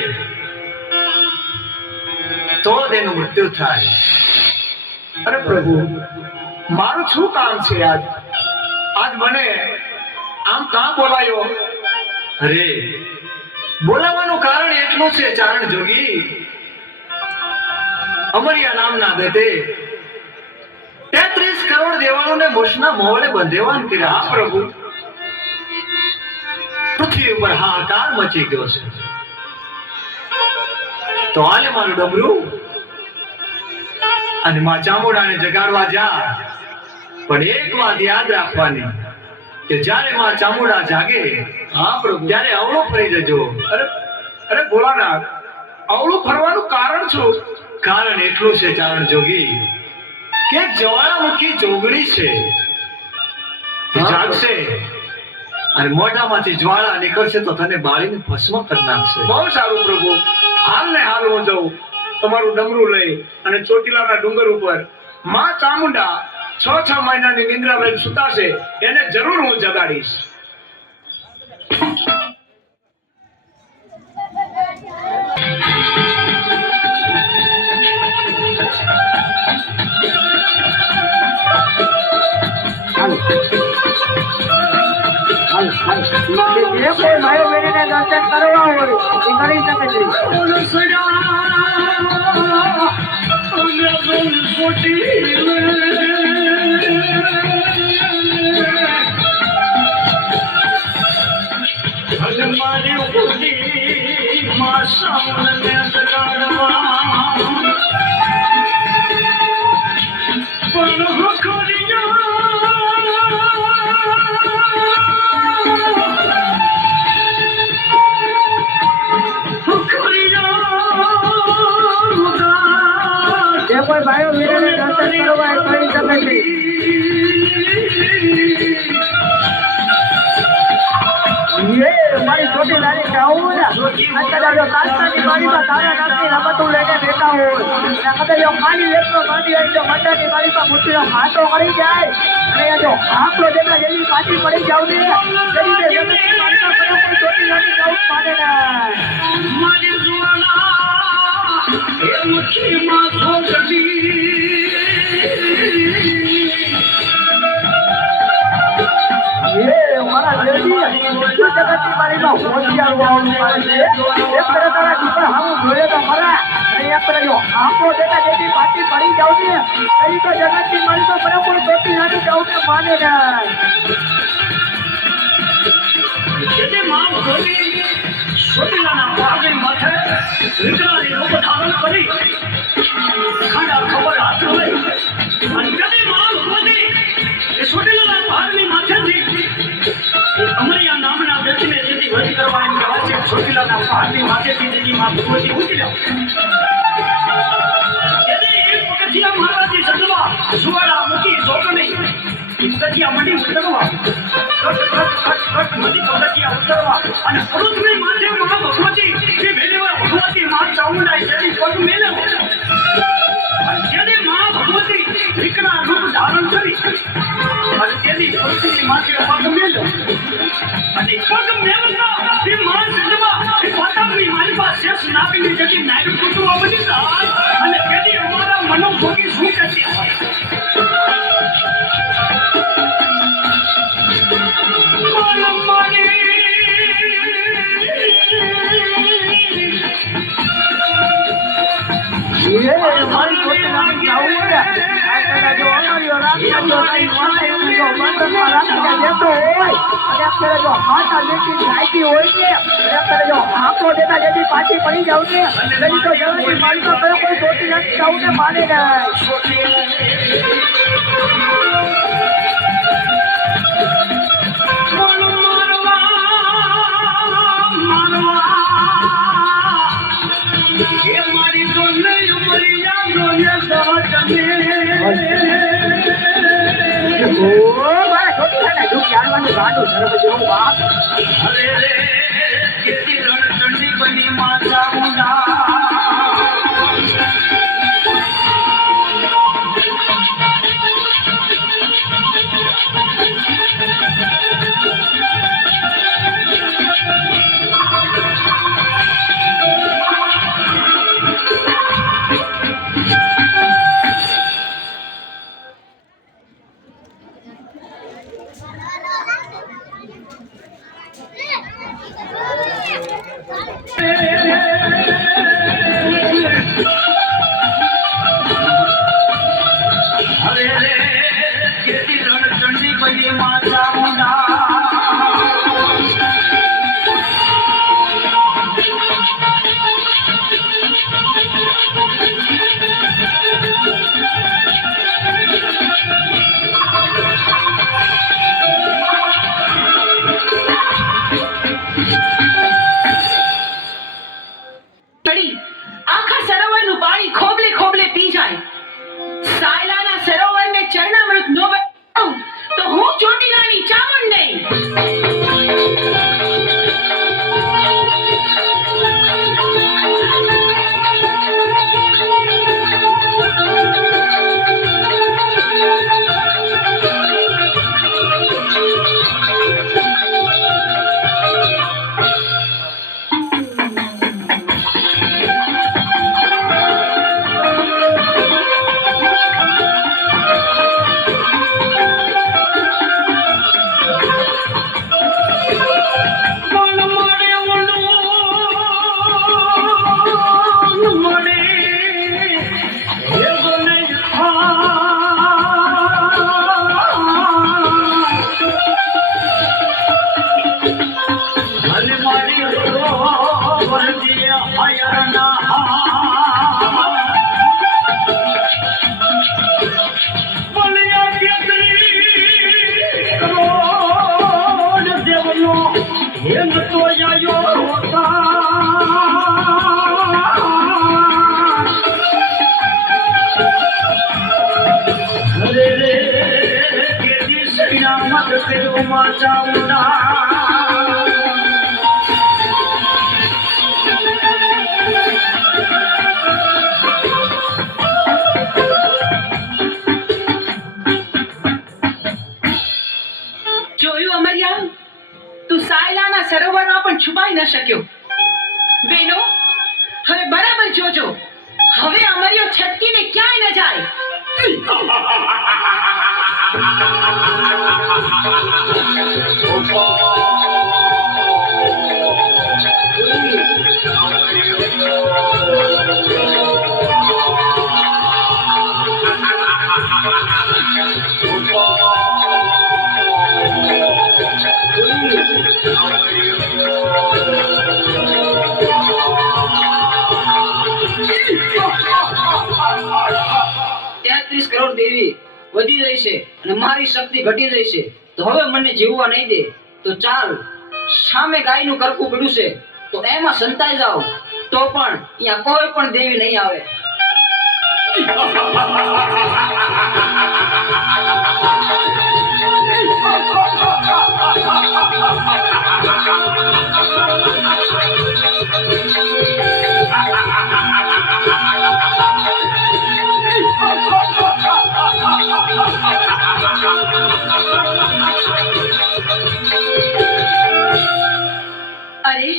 તો તેનું મૃત્યુ થાય. અરે પ્રભુ, મારું શું કામ છે આજ? આજ મને આમ કાં બોલાયો? અરે બોલાવાનું કારણ એટલું છે ચારણ જોગી, અમરિયા નામના દતે 33 કરોડ દેવાળોને મોશના મોહળે બંધેવાન કર્યા. હા પ્રભુ, પૃથ્વી ઉપર હાહાકાર મચી ગયો છે. તો હાલે મારું ડમરું અને માં ચામુંડાને જગાડવા જા. પણ એક વાત યાદ રાખવાની કે જ્યારે માં ચામુંડા જાગે, હા પ્રભુ, ત્યારે અવળો ફરી જજો. અરે અરે ભોળાનાથ, અવળું ફરવાનું કારણ શું? કારણ એટલું છે ચારણ જોગી કે જ્વાળામુખી જોગણી છે, તે જાગશે અને મોઢામાંથી જ્વાળા નીકળશે તો તને બાળીને ભસ્મ કરી નાખશે. બહુ સારું પ્રભુ, હાલ ને હાલ હું જાઉં તમારું ડમરું લઈ અને ચોટીલાના ડુંગર ઉપર માં ચામુંડા 6 મહિનાની નિંદ્રા લઈને સુતાશે, એને જરૂર હું જગાડીશ. જે કોઈ ભાઈઓ બહેનોને દર્શન કરવા હોય એ કરી શકે છે. જે કોઈ ભાઈઓ બહેનોને દર્શન કરવા એ કરી શકે છે. ये हमारी મારી છોટી લારી જાવું ને અત્યારે જો કાસ્તાની વાડીમાં તારા નાખી રમતું લઈને બેઠા હોય અને કદાચ જો ખાલી લેપટોપ માંડી હોય તો મંડળની વાડીમાં મૂકીનો હાથો કરી જાય અને જો આંકડો દેતા જેવી પાછી પડી જાવ ને જેવી તે જગતની વાડીમાં પણ કોઈ છોટી લારી જાવું માને ના મારી જુવાના એ મુઠ્ઠીમાં છોકરી મારા દેવી જગતની વાડીમાં હોશિયાર વાળું મારે છે એક તરફ તારા દીકરા હામું જોયે તો ખરા અને એક તરફ જો આંખો દેતા જેવી પાછી પડી જાવ ને એવી તો જગતની વાડીમાં પણ કોઈ છોટી લારી જાવું ને માને ના જેને માં ભગવતી સોટીલાના પાગની માથે વિકરાળી રૂપ ધારણ કરી ખાડા ખબર હાથ લઈ અને જેને માં ભગવતી એ સોટીલાના પાગની માથેથી અમરિયા નામના વ્યક્તિને જેથી વધ કરવા એમ કહેવાય છે સોટીલાના પાગની માથેથી જેની માં ભગવતી ઉતરી જાવ જેને એક પગથિયા મારવાથી સદવા સુવાળા મૂકી જોતો નહીં પગથિયા મંડી ઉતરવા મધી પગથિયા ઉતરવા અને પૃથ્વી માથે મહા ભગવતી જે વેલેવા ભગવતી મા ચામુંડાઈ જેની પગ મેળવો જેને મા ભગવતી વિકરા રૂપ ધારણ કરી અને તેની પૃથ્વી માથે પગ મેળવો અને પગ મેળવતા તે મા સદવા એ પાતાળની માલિકા શેષ નાગની જગ્યાએ નાયક કુટુંબા બની જાય અને તેની અમારા મનોભોગી શું કહેતી હોય મારી છોટી લારી જાવું ને અત્યારે જો અમારીઓ રાખતા જો તારી માથે જો બંધનમાં રાખીને દેતો હોય અને અત્યારે જો માથા લેતી જાયતી હોય ને અને અત્યારે જો આંખો દેતા જેથી પાછી પડી જાવ ને એની તો જવાની માલિકા કયો કોઈ છોટી લારી જાવું ને માને આખા સરોવરનું પાણી ખોબલે ખોબલે પી જાય સાયલાના સરોવરને ચરણામૃત નો બનાવું તો હું ચોટીલાની ચામુંડ નહીં ન શક્યો. બેનો, હવે બરાબર જોજો, હવે અમરિયો છટકીને ક્યાંય ન જાય. તેત્રીસ કરોડ દેવી વધી રહી છે અને મારી શક્તિ ઘટી રહી છે. તો હવે મને જીવવા નહીં દે. તો ચાલ, સામે ગાયનું કરકું પડ્યું છે તો એમાં સંતાઈ જાઓ, તો પણ અહીંયા કોઈ પણ દેવી નહીં આવે. અરે,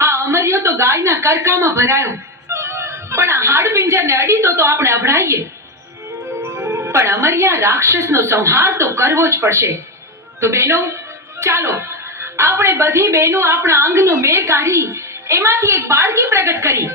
આ અમરિયો તો ગાયના કરકામાં ભરાયો, પણ આ હાડપિંજરને અડીતો તો આપણે અભડાઈએ. પણ અમરિયા રાક્ષસનો સંહાર તો કરવો જ પડશે. તો બહેનો, ચાલો આપણે બધી બહેનો આપણા અંગનો મેળ કાઢી એમાંથી એક બાળકી પ્રગટ કરી.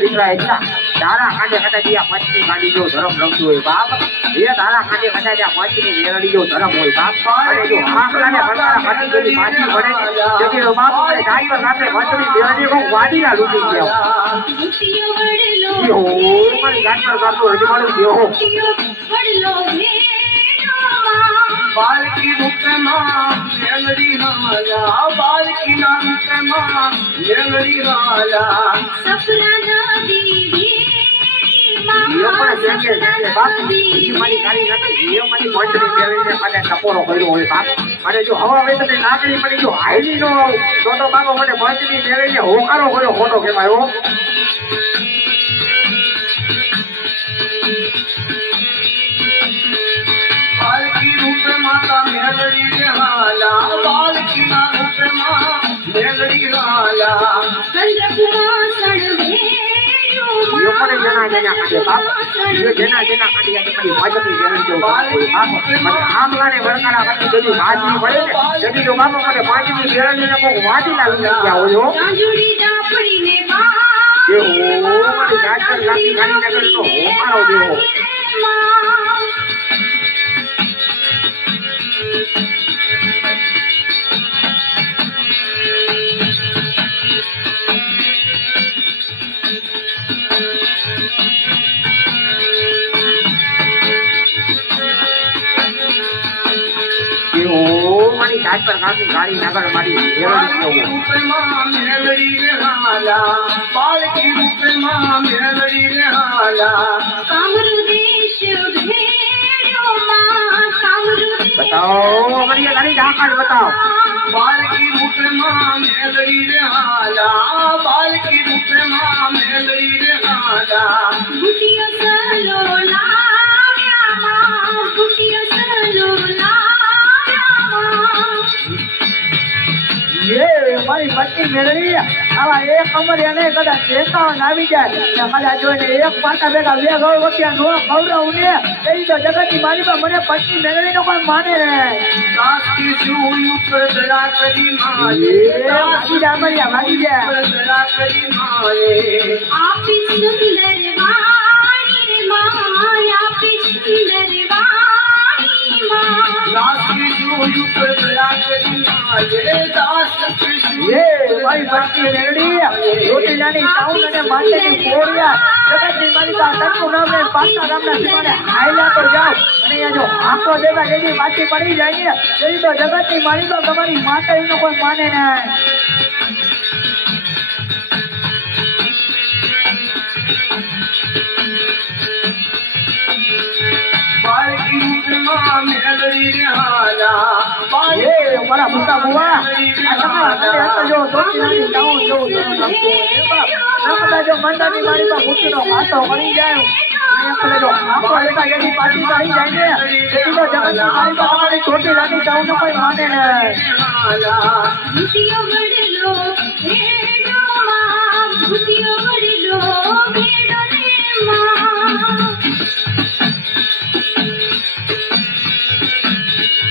દીકરા એટલા તારા ખાંડે કદાચ મચ્છી ગાડી જો ધરમ રમતું હોય બાપ, એ તારા ખાંડે કદાચ મચ્છી મેળવી જો ધરમ હોય બાપ. અને જો આખલાને ભરવાના મચ્છી બધી માછી પડે તેથી તો બાપ મને ગાયો સાથે મચ્છી મેળવી હું વાડીના લૂટી ગયો. મારી ગાડી પર કાઢું રજવાડું ગયો. બાલકી રૂપમાં મેલડી હાલા, બાલકી ના રૂપમાં મેલડી હાલા. સપના દીવી અને જો હવા વેતને નાગરી પડી જો હાઈલી નો તો બાબો મને મંત્રી મેળવીને હોકારો કર્યો ખોટો કેવાયો. બાલકી રૂપ માતા મેલડી હાલા, બાલકી ના રૂપમાં મેલડી હાલા. જેના કાઢે બાપ, જેના કાઢી બધી ભાજપની ગેરંટીઓ આમલાને વળકારા કાઢી બધી ભાજી પડે ને તેથી તો બાપા મને ભાજીની ગેરંટીને કોક વાટી લાવી ગયા હોય. મારી ગાજર લાગી ગાંધીનગર તો હોમારો દેવો. રાજપર ગામની ગાડી નગર મારી બાલકી રૂપમાં મેલડી રે હાલા બાલકી રૂપમાં મેલડી રે હાલા કામરૂ દેશ ભેર્યો માં કામરૂ દેશ બતાવો અમારી ગાડી ડાકાળ બતાવો બાલકી રૂપમાં મેલડી રે હાલા બાલકી રૂપમાં મેલડી રે હાલા બુટિયો સલો લાવ્યા માં બુટિયો સલો લાવ્યા માં ये हमारी पत्नी मेलડી આવા એક અમરિયા ને કદાચ 51 આવી જાય ને કદાચ જોઈને એક પાટા ભેગા બે ગૌ વટિયા નો ખવડાવું ને એવી તો જગતની માલિકા મને પત્ની મેલડી નો કોઈ માને રે દાસ કી સૂઈ ઉપર દયા કરી મારે દાસ ઈ અમરિયા ભાગી જાય ઉપર દયા કરી મારે આપી સુંદર વાણી રે માં આપી સુંદર વાણી માં દાસ કી સૂઈ ઉપર દયા કરી મારે દાસ કી સૂઈ એ ભાઈ પત્ની મેલડી રોટી જાની સાઉન્ડ અને માટેની કોડિયા જગતની માલિકા તત્વ નામ ને પાછા ગામના સીમાને હાઈલા પર જાઓ અને અહીંયા જો આખો દેવા જેની પાછી પડી જાય ને એવી તો જગતની માલિકા તમારી માતાજીનો કોઈ માને નહીં બાલકી રૂપમાં મેલડી રે હાલા એ મારા મોટા બુવા આ તમારા ઘરે હતા જો રોટી જાની સાઉન્ડ જોઉં જરૂર લાગતું હોય એ બાપ નકદા જો મંડાની માલિકા મૂકીનો હાથો મળી જાય અને જો આખો દેવા જેની પાછી પડી જાય ને એવી તો જગતની માલિકા તમારી છોટી નાની સાઉન્ડ કોઈ માને નહીં હાલા બુટિયો વડલો ભેડો માં બુટિયો વડલો ભેડો રે માં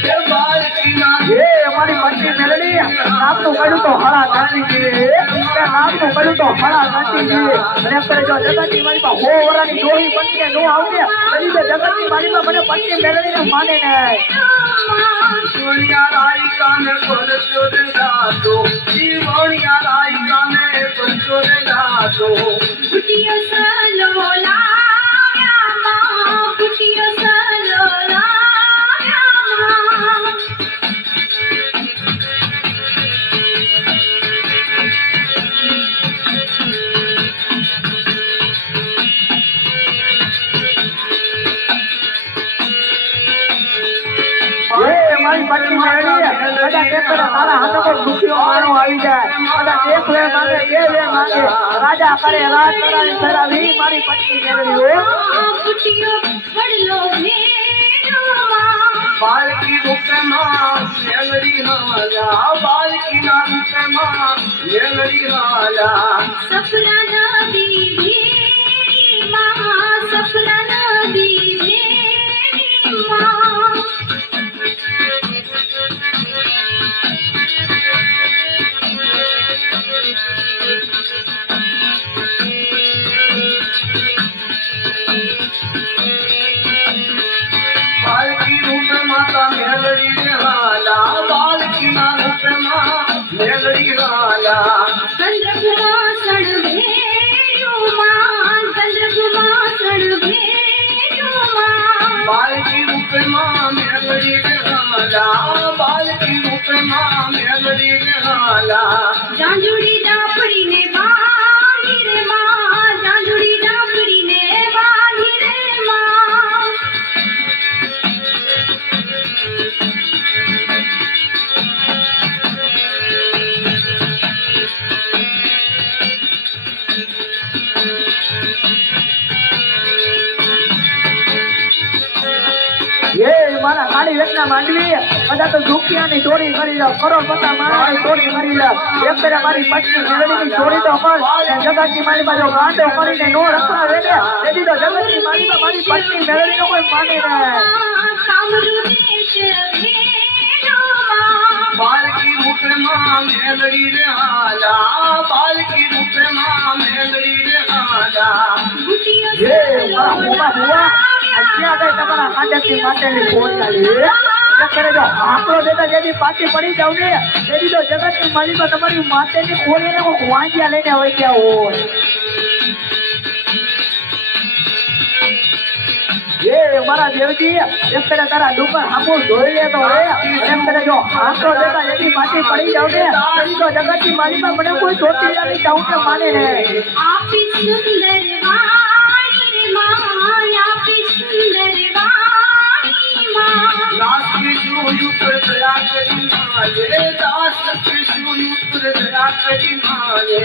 એ બાલકી ના એ અમારી પત્ની મેલડી નામનું પડ્યું તો હળા ગાંધીજી નામનું પડ્યું તો હળા ગાંધીજી અને આપણે જો જગતની માલિકા હો વરાની ડોહી બનીને નો આવશે પછી તો જગતની માલિકા મને પત્ની મેલડીને માને નહીં સોનિયા રાયકા ને પરચો રે દાતો જીવણિયા રાયકા ને પરચો રે દાતો બુટિયો સલો લાવ્યા માં બુટિયો સલો લાવ્યા માં એ મારી પત્ની મેલડી કદાચ એક વાર તારા હાથે કોઈ દુખીઓ માણો આવી જાય કદાચ એક વે માંગે બે વે માંગે રાજા કરે રાજ કરાવી ફેરાવી મારી પત્ની મેલડી હો બુટિયો વડલો ભેડો માં બાલકી રૂપમાં મેલડી હાલા બાલકી ના રૂપમાં મેલડી હાલા સફરા નદી ભેડી માં સફરા નદી ભેડી માં બાલકી રૂપમાં મેલડી રે હાલા બાલકી ના રૂપમાં મેલડી હાલા ચંદ્રકુમાસણ ભેડ્યો માં ચંદ્રકુમાસણ ભેડ્યો માં બાલકી રૂપમાં મેલડી રે હાલા બાલકી રૂપમાં મેલડી રે હાલા જાંજુડી ડાપડીને બાંધી રે માં જાંજુડી ડાપડીને બાંધી રે માં એ મારા કાળી વેચના માંડવી કદાચ તો દુખિયાની ચોરી કરી લો કરોડપતા માણસની ચોરી કરી લો એક પેલા મારી પત્ની મેલડીની ચોરી તો કર જગતની માલિકા જો ગાંડો કરીને નો રખડાવે ને તેથી તો જગતની માલિકા મારી પત્ની મેલડીનો કોઈ માને નહીં કામરૂ દેશ ભેડો માં બાલકી રૂપમાં મેલડી રે હાલા બાલકી રૂપમાં મેલડી રે હાલા બુટિયો એ મારા મોમાં હુવા અત્યારે કઈ તમારા કાંડેથી માટેની કોડિયાળી એક કરે જો આંકડો દેતા જેથી પાછી પડી જાવ ને તેથી તો જગતની માલિકા તમારી માટેની કોડિયાને કોઈક વાંજ્યા લઈને વહી ગયા હોય એ મારા દેવજી એમ કરે તારા ડુંગર હામું જોઈ લે તો રે એમ કરે જો આંખો દેતા જેથી પાછી પડી જાવ ને એની તો જગતની માલિકા મને કોઈ જોતી આવી જાઉં કે માને રે આપી સુંદર વાણી રે માં આપી સુંદર વાણી માં દાસ કૃષ્ણ ઉપર દયા કરી મારે દાસ કૃષ્ણ ઉપર દયા કરી મારે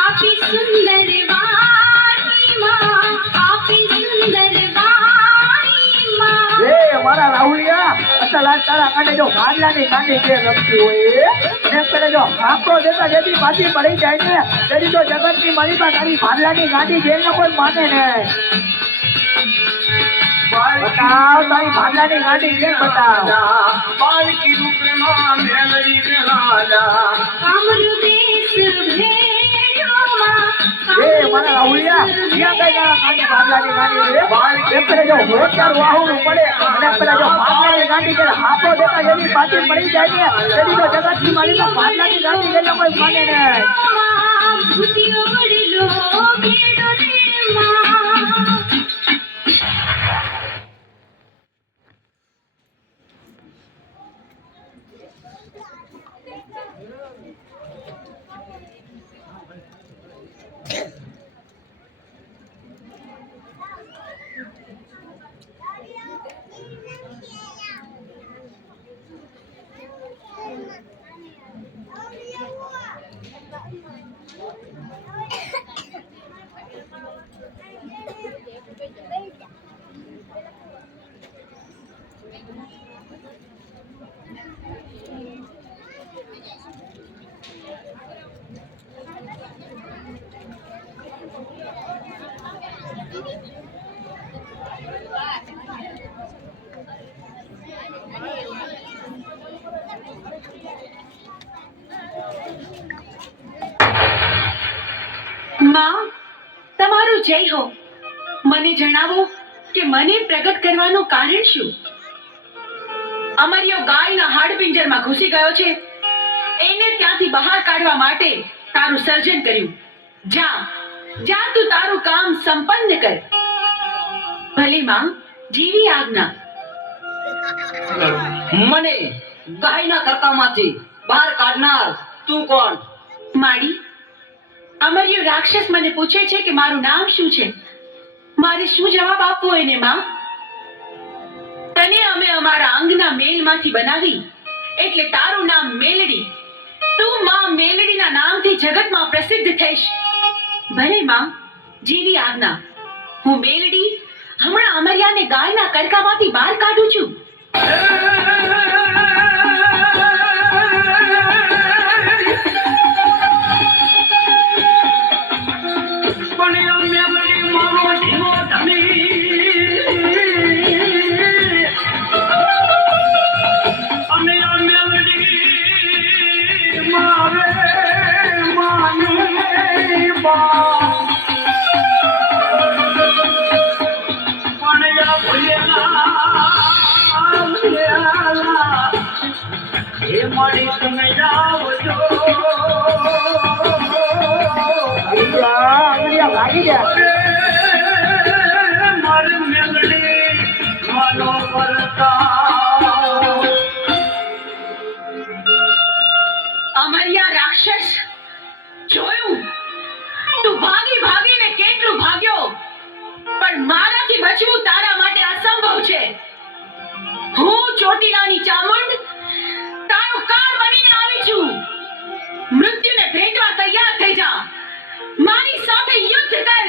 આપી સુંદર વાણી માં આપી સુંદર વાણી માં એ મારા રાહુલિયા અસલ આજ તારા કાંડે જો ગાડલાની કાંડી જે રમતી હોય એમ કરે જો આંખો દેતા જેથી પાછી પડી જાય ને તેની તો જગતની માલિકા તારી ગાડલાની ગાડી જેને કોઈ માને ને બતાવ તારી ભાડલાની ગાડી કેમ બતાવ બાળકી રૂપમાં મેલડી બેહાડા કામરૂ દેશ ભેર્યો માં એ મારા રાહુલિયા ક્યાં કઈ તારા કાંડી ભાડલાની ગાડી રે એમ કરે જો હોશિયાર વાહુનું પડે અને એમ કરે જો ભાડલાની ગાડી કે આંખો દેતા જેથી પાછી પડી જાય ને તેની તો જગતની માલિકા ભાડલાની ગાડી જેને કોઈ માને ને ભૂતિયો વડીલો ભેડો રે માં માં તમારું જય હો મને જણાવો કે મને પ્રગટ કરવાનું કારણ શું અમરિયો ગાયના હાડપિંજરમાં ઘૂસી ગયો છે એને ત્યાંથી બહાર કાઢવા માટે તારું સર્જન કર્યું જા જા તું તારું કામ સંપન્ન કર ભલે માં જીવી આજ્ઞા મને ગાયના તરકામાંથી બહાર કાઢનાર તું કોણ માડી અમરિયો રાક્ષસ મને પૂછે છે કે મારું નામ શું છે મારે શું જવાબ આપવો એને માં તને અમે અમારા અંગના મેલમાંથી બનાવી એટલે તારું નામ મેલડી તું માં મેલડીના નામથી જગતમાં પ્રસિદ્ધ થઈશ ભલે માં જીવી આજ્ઞા હું મેલડી હમણાં અમરિયાને ગાયના કરકામાંથી બહાર કાઢું છું ભાગી ગયા અમરિયા રાક્ષસ જોયું તું ભાગી ભાગીને કેટલું ભાગ્યો પણ મારાથી બચવું તારા માટે અસંભવ છે હું ચોટીલાની ચામુંડ તારો કાળ બનીને આવી છું મૃત્યુને ભેટવા તૈયાર થઈ જા મારી સાથે યુદ્ધ કર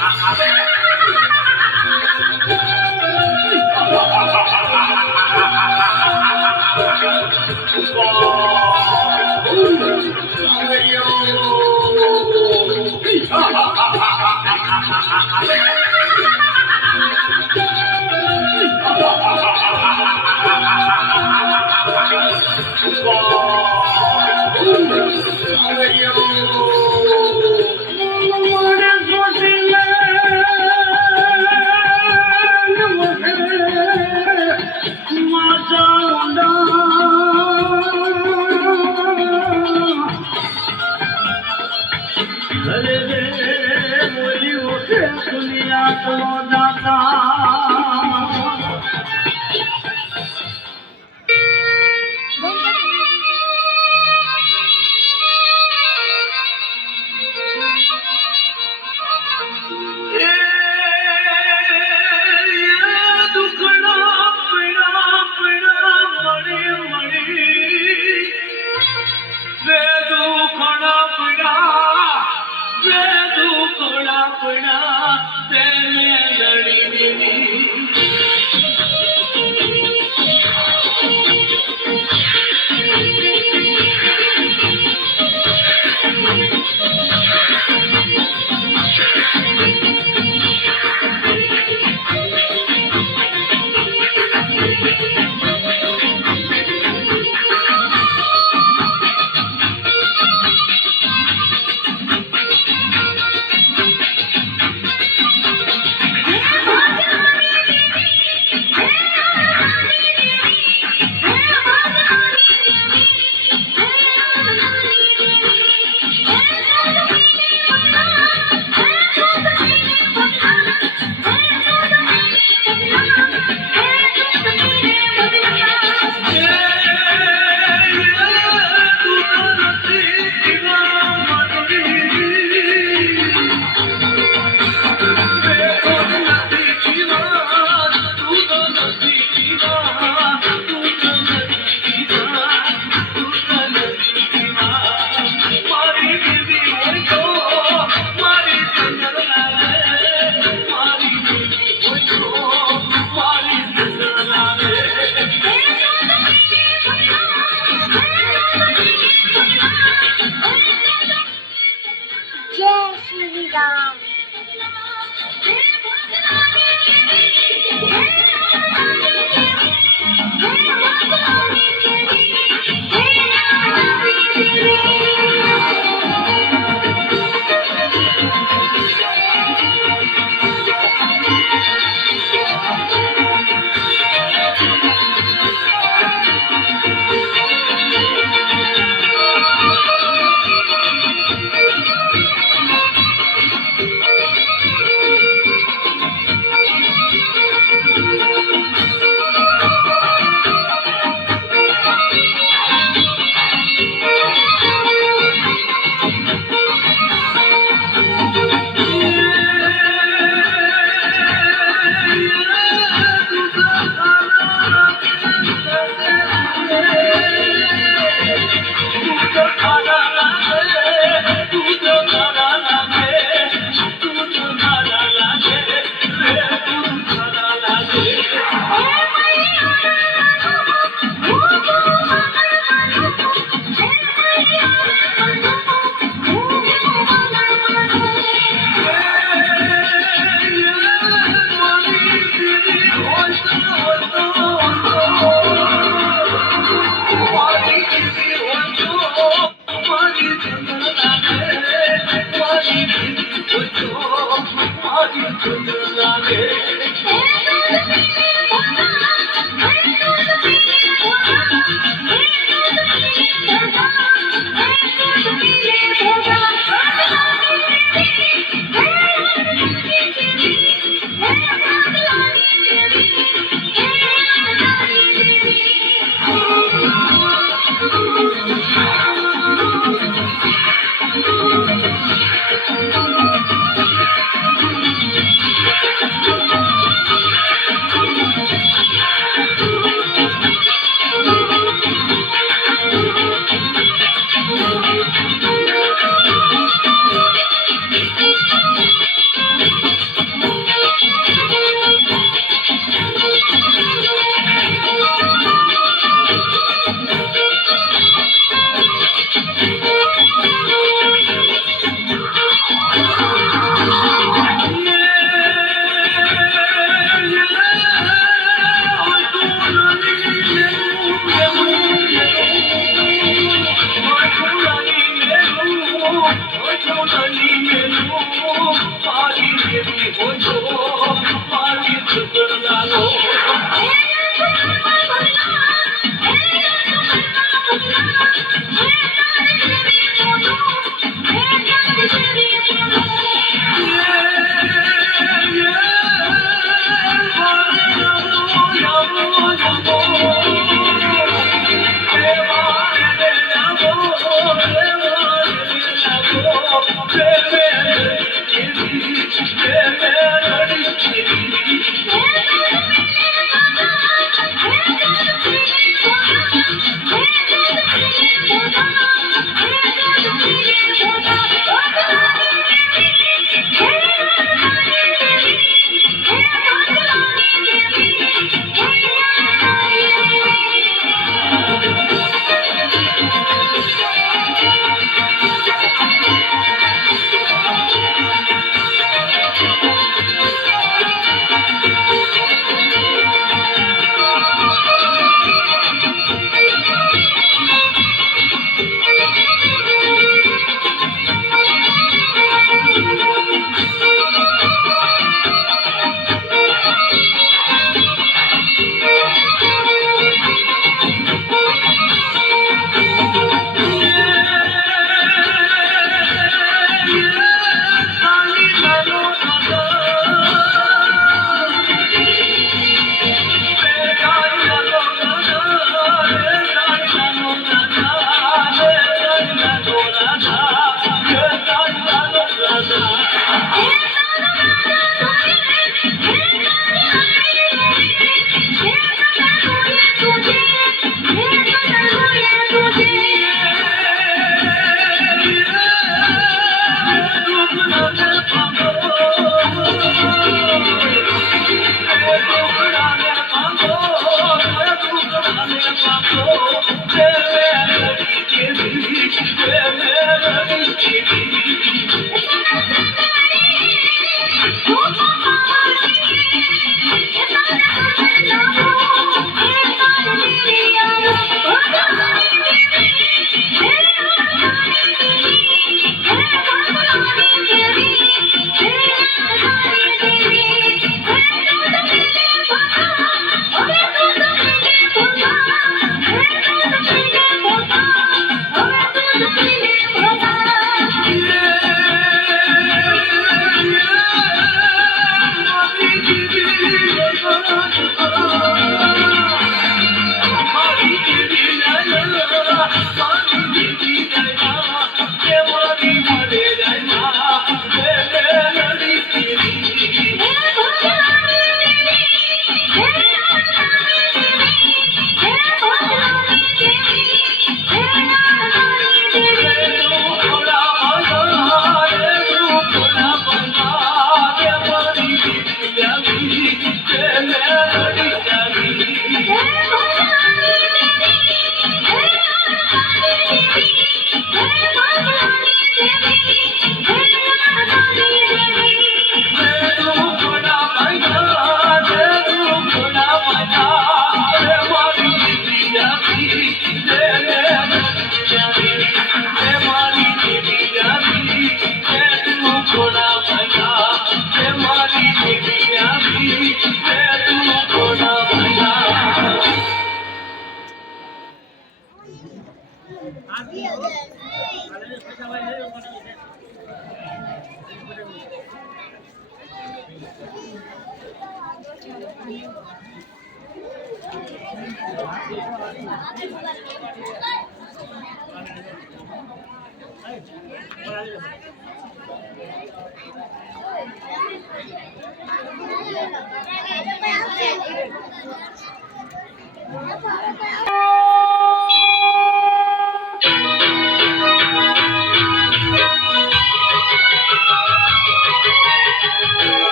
Thank you.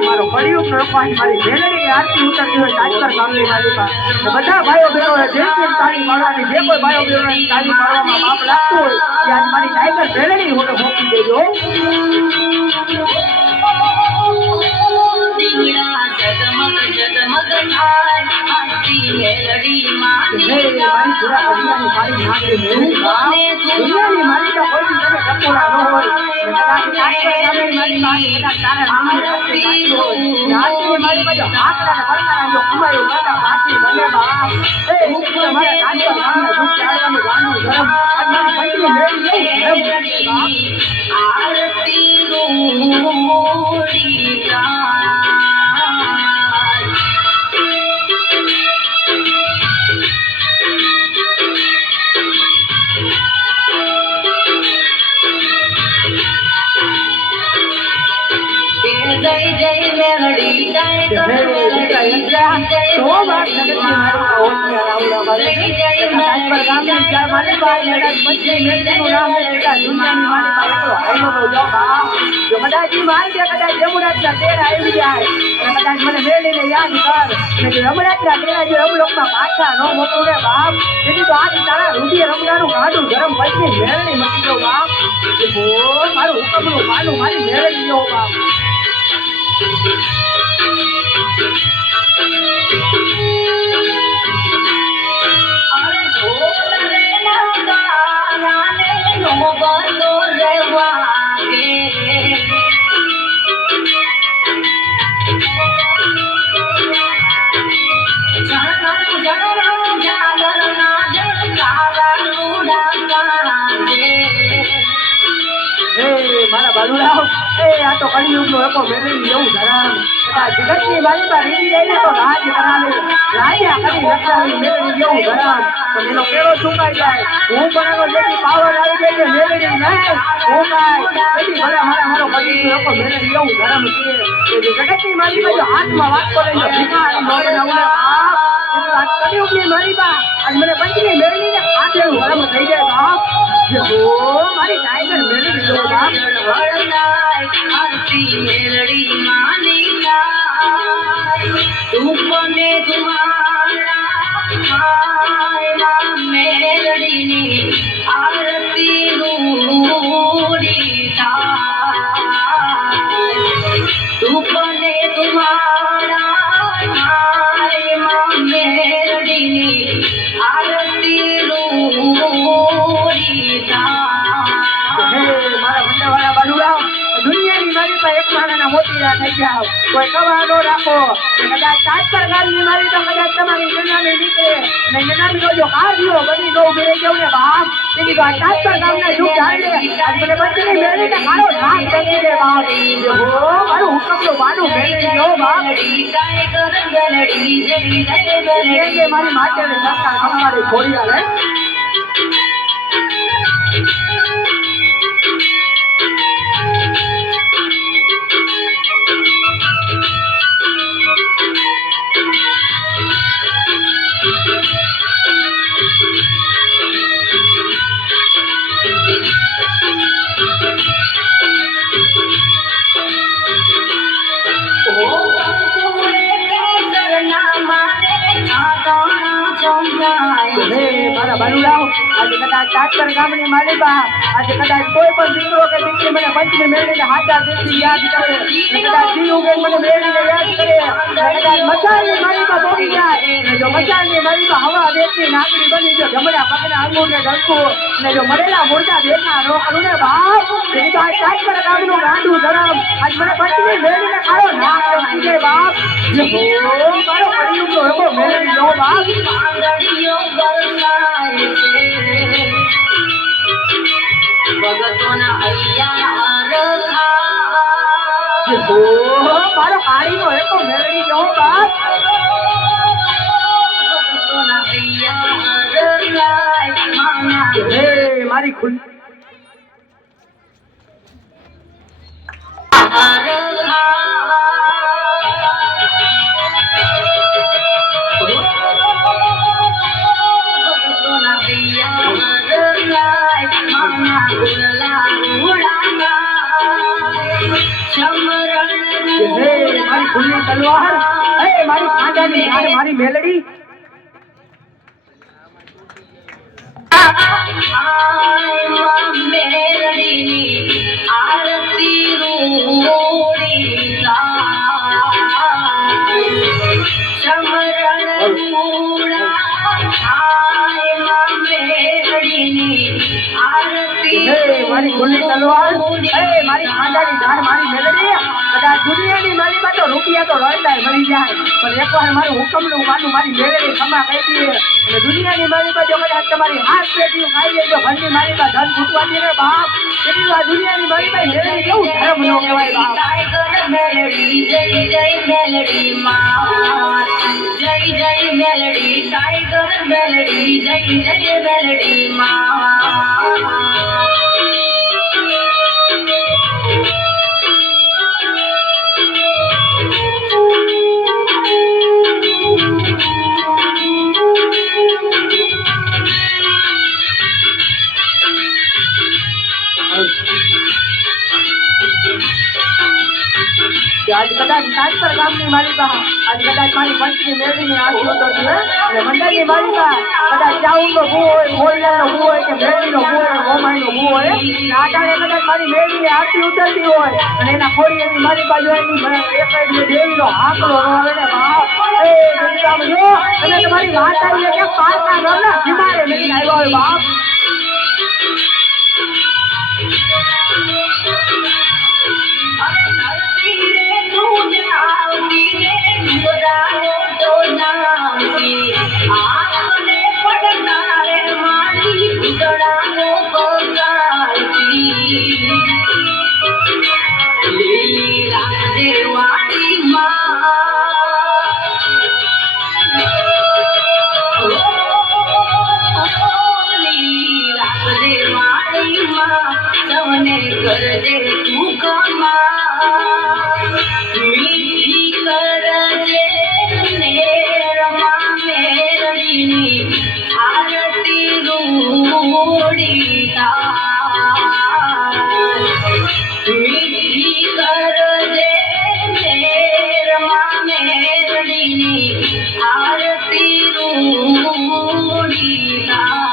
મારો કળિયુગ નો રખવાળી મારી મેલડીની આરતી ઉતરતી હોય તાજપર ગામની માલિકા તો બધા ભાઈઓ બહેનોએ જે કોઈ તાળી મારવાની જે કોઈ ભાઈઓ બહેનોને તાળી મારવામાં પાપ લાગતું હોય એ આજ મારી ટાઈગર મેલડી હોને મોકલી દેજો. દીવડા જગમગ જગમગ થાય આરતી મેલડી મારી પૂરા કડિયાની મારી નાખી દુનિયાની માલિકા કોઈ બી તમે ટકોરા ન હોય કદાચ તાજપર ગામની માલિકા કદાચ તારે રામની આરતી મારી બાજુ આકડા ને પડકારા જો કમાયો માતા પાછી બને બાપ એ તમારા તાજપર ગામના દુઃખ ચાળવાનું ગાનું ગરમ આજ મારી પત્ની મેલડી ગરમ આરતી રોડી જાય જય જય મેલડી ટાઈગર મેલડી જય જય મેલડી જય જય મેલડી ગામની ચાર માલિકા મેળા પત્ની મેલડીનું નામ લેતા દુનિયાની માલિકા એટલો હાઈલો નો જો બાપ જો કદાચ ઈ મારી દે કદાચ યમુનાથના તેર આવી જાય અને કદાચ મને મેલીને યાદ કર અને જો યમુનાથના તેરા જો અમલોકમાં પાછા ન મોકલું રે બાપ તેથી તો આજ તારા રૂપિયે રમનારું ગાડું ગરમ પત્ની મેલડી મટી ગયો બાપ એ બોલ મારું હુકમનું માનું મારી મેલડી ગયો બાપ. અરે ઢોલ રે નગારા ને નો બંધો રે વાગે તો કળિયુગનો એકો મેળવી એવું ધરામ જગતની મારી પર રીતી રહીને તો રાજ કરાવે રાજા કરી લક્ષાવી મેળવી એવું ધરામ પણ એનો કેળો ચૂકાઈ જાય હું પણ એનો જેટલી પાવર આવી ગઈ કે મેળવી નહીં હું કાંઈ તેથી ભલે મારો કળિયુગનો એકો મેળવી એવું ધરામ છે જગતની મારી પર હાથમાં વાત કરે છે ભિખારી નો બનાવવા કળિયુગની મારી પર આજ મને પંચની મેળવીને હાથેનું ધરામ થઈ જાય બાપ મારી ટાઈગર મેળવી દો બાપ आरती मेलड़ी मानी तुमने तुम्हारा मेलड़ी नी आरती रूड़ी तुमने तुम्हारा मेलड़ी नी आरती रूड़ी મારા ભંડાવાળા બાલુરાવ દુનિયાની મારી પર એક માણાના મોતીરા થઈ જાવ કોઈ કવા ન રાખો કદાચ તાજપર ગામની મારી તો કદાચ તમારી જનામી નીકળે ને જનામીનો જો કાઢ્યો બની નો ઉભી રહી જાઉં ને બાપ તેની તો તાજપર ગામના દુઃખ જાણે આજ મને બચીને મેળવીને મારો નાક કરી દે બાપ મારું હુકમનું વાડું મેળવી લો બાપ મારી માટે સરકાર અમારી ખોરી આવે મારા બાલુરાવ આજે કદાચ તાજપર ગામની માલિકા આજે કદાચ કોઈ પણ દીકરો કે દીકરી મને પંચને મેળવીને હાથા દીકરી યાદ કરે કદાચ જીવ ઉગે મને મેળવીને યાદ કરે કદાચ મચાલની માલિકા પોગી જાય જો મચાલની માલિકા હવા દેતી નાગરી બની જો જમણા પગના અંગૂઠે ઢળકું અને જો મરેલા મુર્દા દેખા રોકડું ને બાપ તેની તો આજ તાજપર ગામનું ગાંડું ધરમ આજ મને પંચને મેળવીને કાળો નાક કરી દે બાપ મારો કળિયુગનો એવો મેળવી લો બાપ ભગતોના હૈયા મારો કાળીનો એકો મેળવી લો બાપ ભગતોના હૈયા મારી ખુલ મારી ખુલ્લી તલવાર મારી ખાંડાની ધાર મારી મેલડી આરતી રૂડી સમરણ મારી ખુલ્લી તલવાર મારી ખાંડાની ધાર મારી મેલડી કદાચ દુનિયાની મારી માં તો રૂપિયા તો રળતા મળી જાય પણ એકવાર મારું હુકમનું માનું મારી મેળવી ખમા કહી દઈએ અને દુનિયાની મારી માં જો કદાચ તમારી હાથ પેટી ખાઈ લેજો ઘરની મારી માં ધન ફૂટવા દે ને બાપ તેની આ દુનિયાની મારી માં મેળવી કેવું ધર્મ નો કહેવાય બાપ મેલડી જય જય મેલડી માં જય જય મેલડી ટાઈગર મેલડી જય જય મેલડી માં આજ કદાચ તાજપર ગામની માલિકા આજ કદાચ મારી પંચની મેળવીની આરતી ઉતરતી હોય અને મંડળની માલિકા કદાચ ચાઉંડનો ભૂ હોય ગોળિયાનો ભૂ હોય કે મેળવીનો ભૂ હોય ગોમાઈનો ભૂ હોય આટાણે કદાચ મારી મેળવીની આરતી ઉતરતી હોય અને એના ખોડિયાની માલિકા જો એની એક દેવીનો આંકડો આવે ને બાપ એ જગદામ જો અને તમારી વાત આવી કે પારકા ગામના હિમારે લઈને આવ્યો હોય બાપ લીલી કરજે તું કમાલ મીઠી કરજે મેરમાં મેરડીની આરતી રૂડી તાર મીઠી કરજે મેરમાં મેરડીની આરતી રૂડી તાર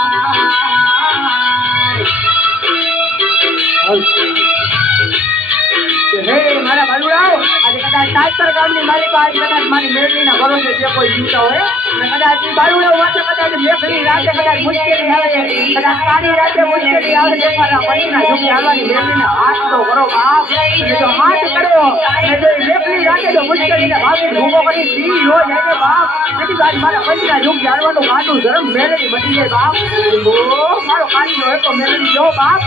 હે મારા બાલુડાઓ આજે કદાચ તાજપર ગામની મારી પાસે કદાચ મારી મેળવીના ભરોસે જે કોઈ જીવતા હોય અને કદાચ એ બાલુડાઓ વાતે કદાચ મેઘની રાતે કદાચ મુશ્કેલી આવે કદાચ કાળી રાતે મુશ્કેલી આવે છે મારા પતિના ઝૂકી આવવાની મેળવીના હાથ તો કરો બાપ જો હાથ કરો અને જો મેઘની રાતે જો મુશ્કેલીને ભાગી ભૂગો કરી પી હો જાય બાપ તેથી આજ મારા પતિના ઝૂકી આવવાનું ગાડું ધરમ મેળવી બની જાય બાપ ઓ મારો કાળી નો એક મેળવી જો બાપ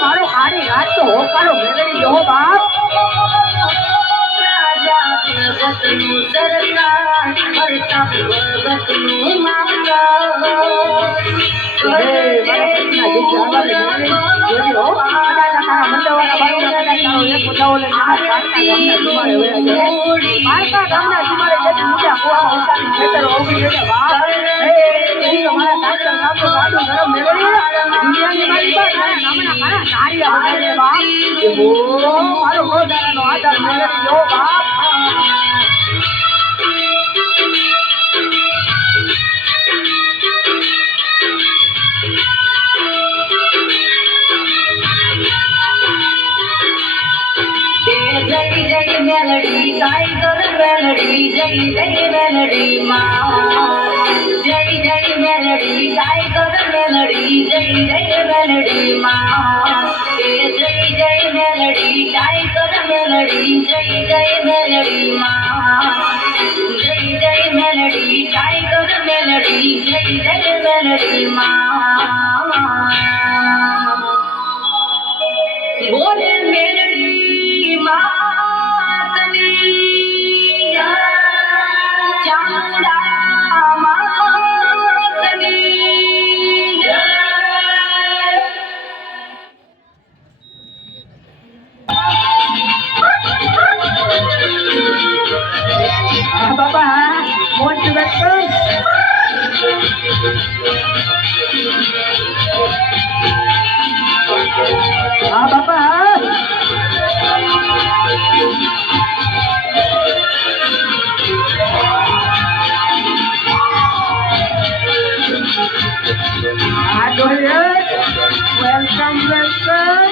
મારો હારી રાત તો હોકારો મેળવી જો બાપ ભગતનું સરકાર કરતા ભગતનું જય જય મેલડી ગાય કર મેલડી જય જય મેલડી માં જય જય મેલડી ગાય કર મેલડી જય જય મેલડી માં જય જય મેલડી ગાય કર મેલડી જય જય મેલડી માં જય જય મેલડી ગાય કર મેલડી જય જય મેલડી માં બોલે મેલડી માતની જય ચામુંડા માતની જય બાબા મોજ સુરત હા બાપા વેલકમ વેલકમ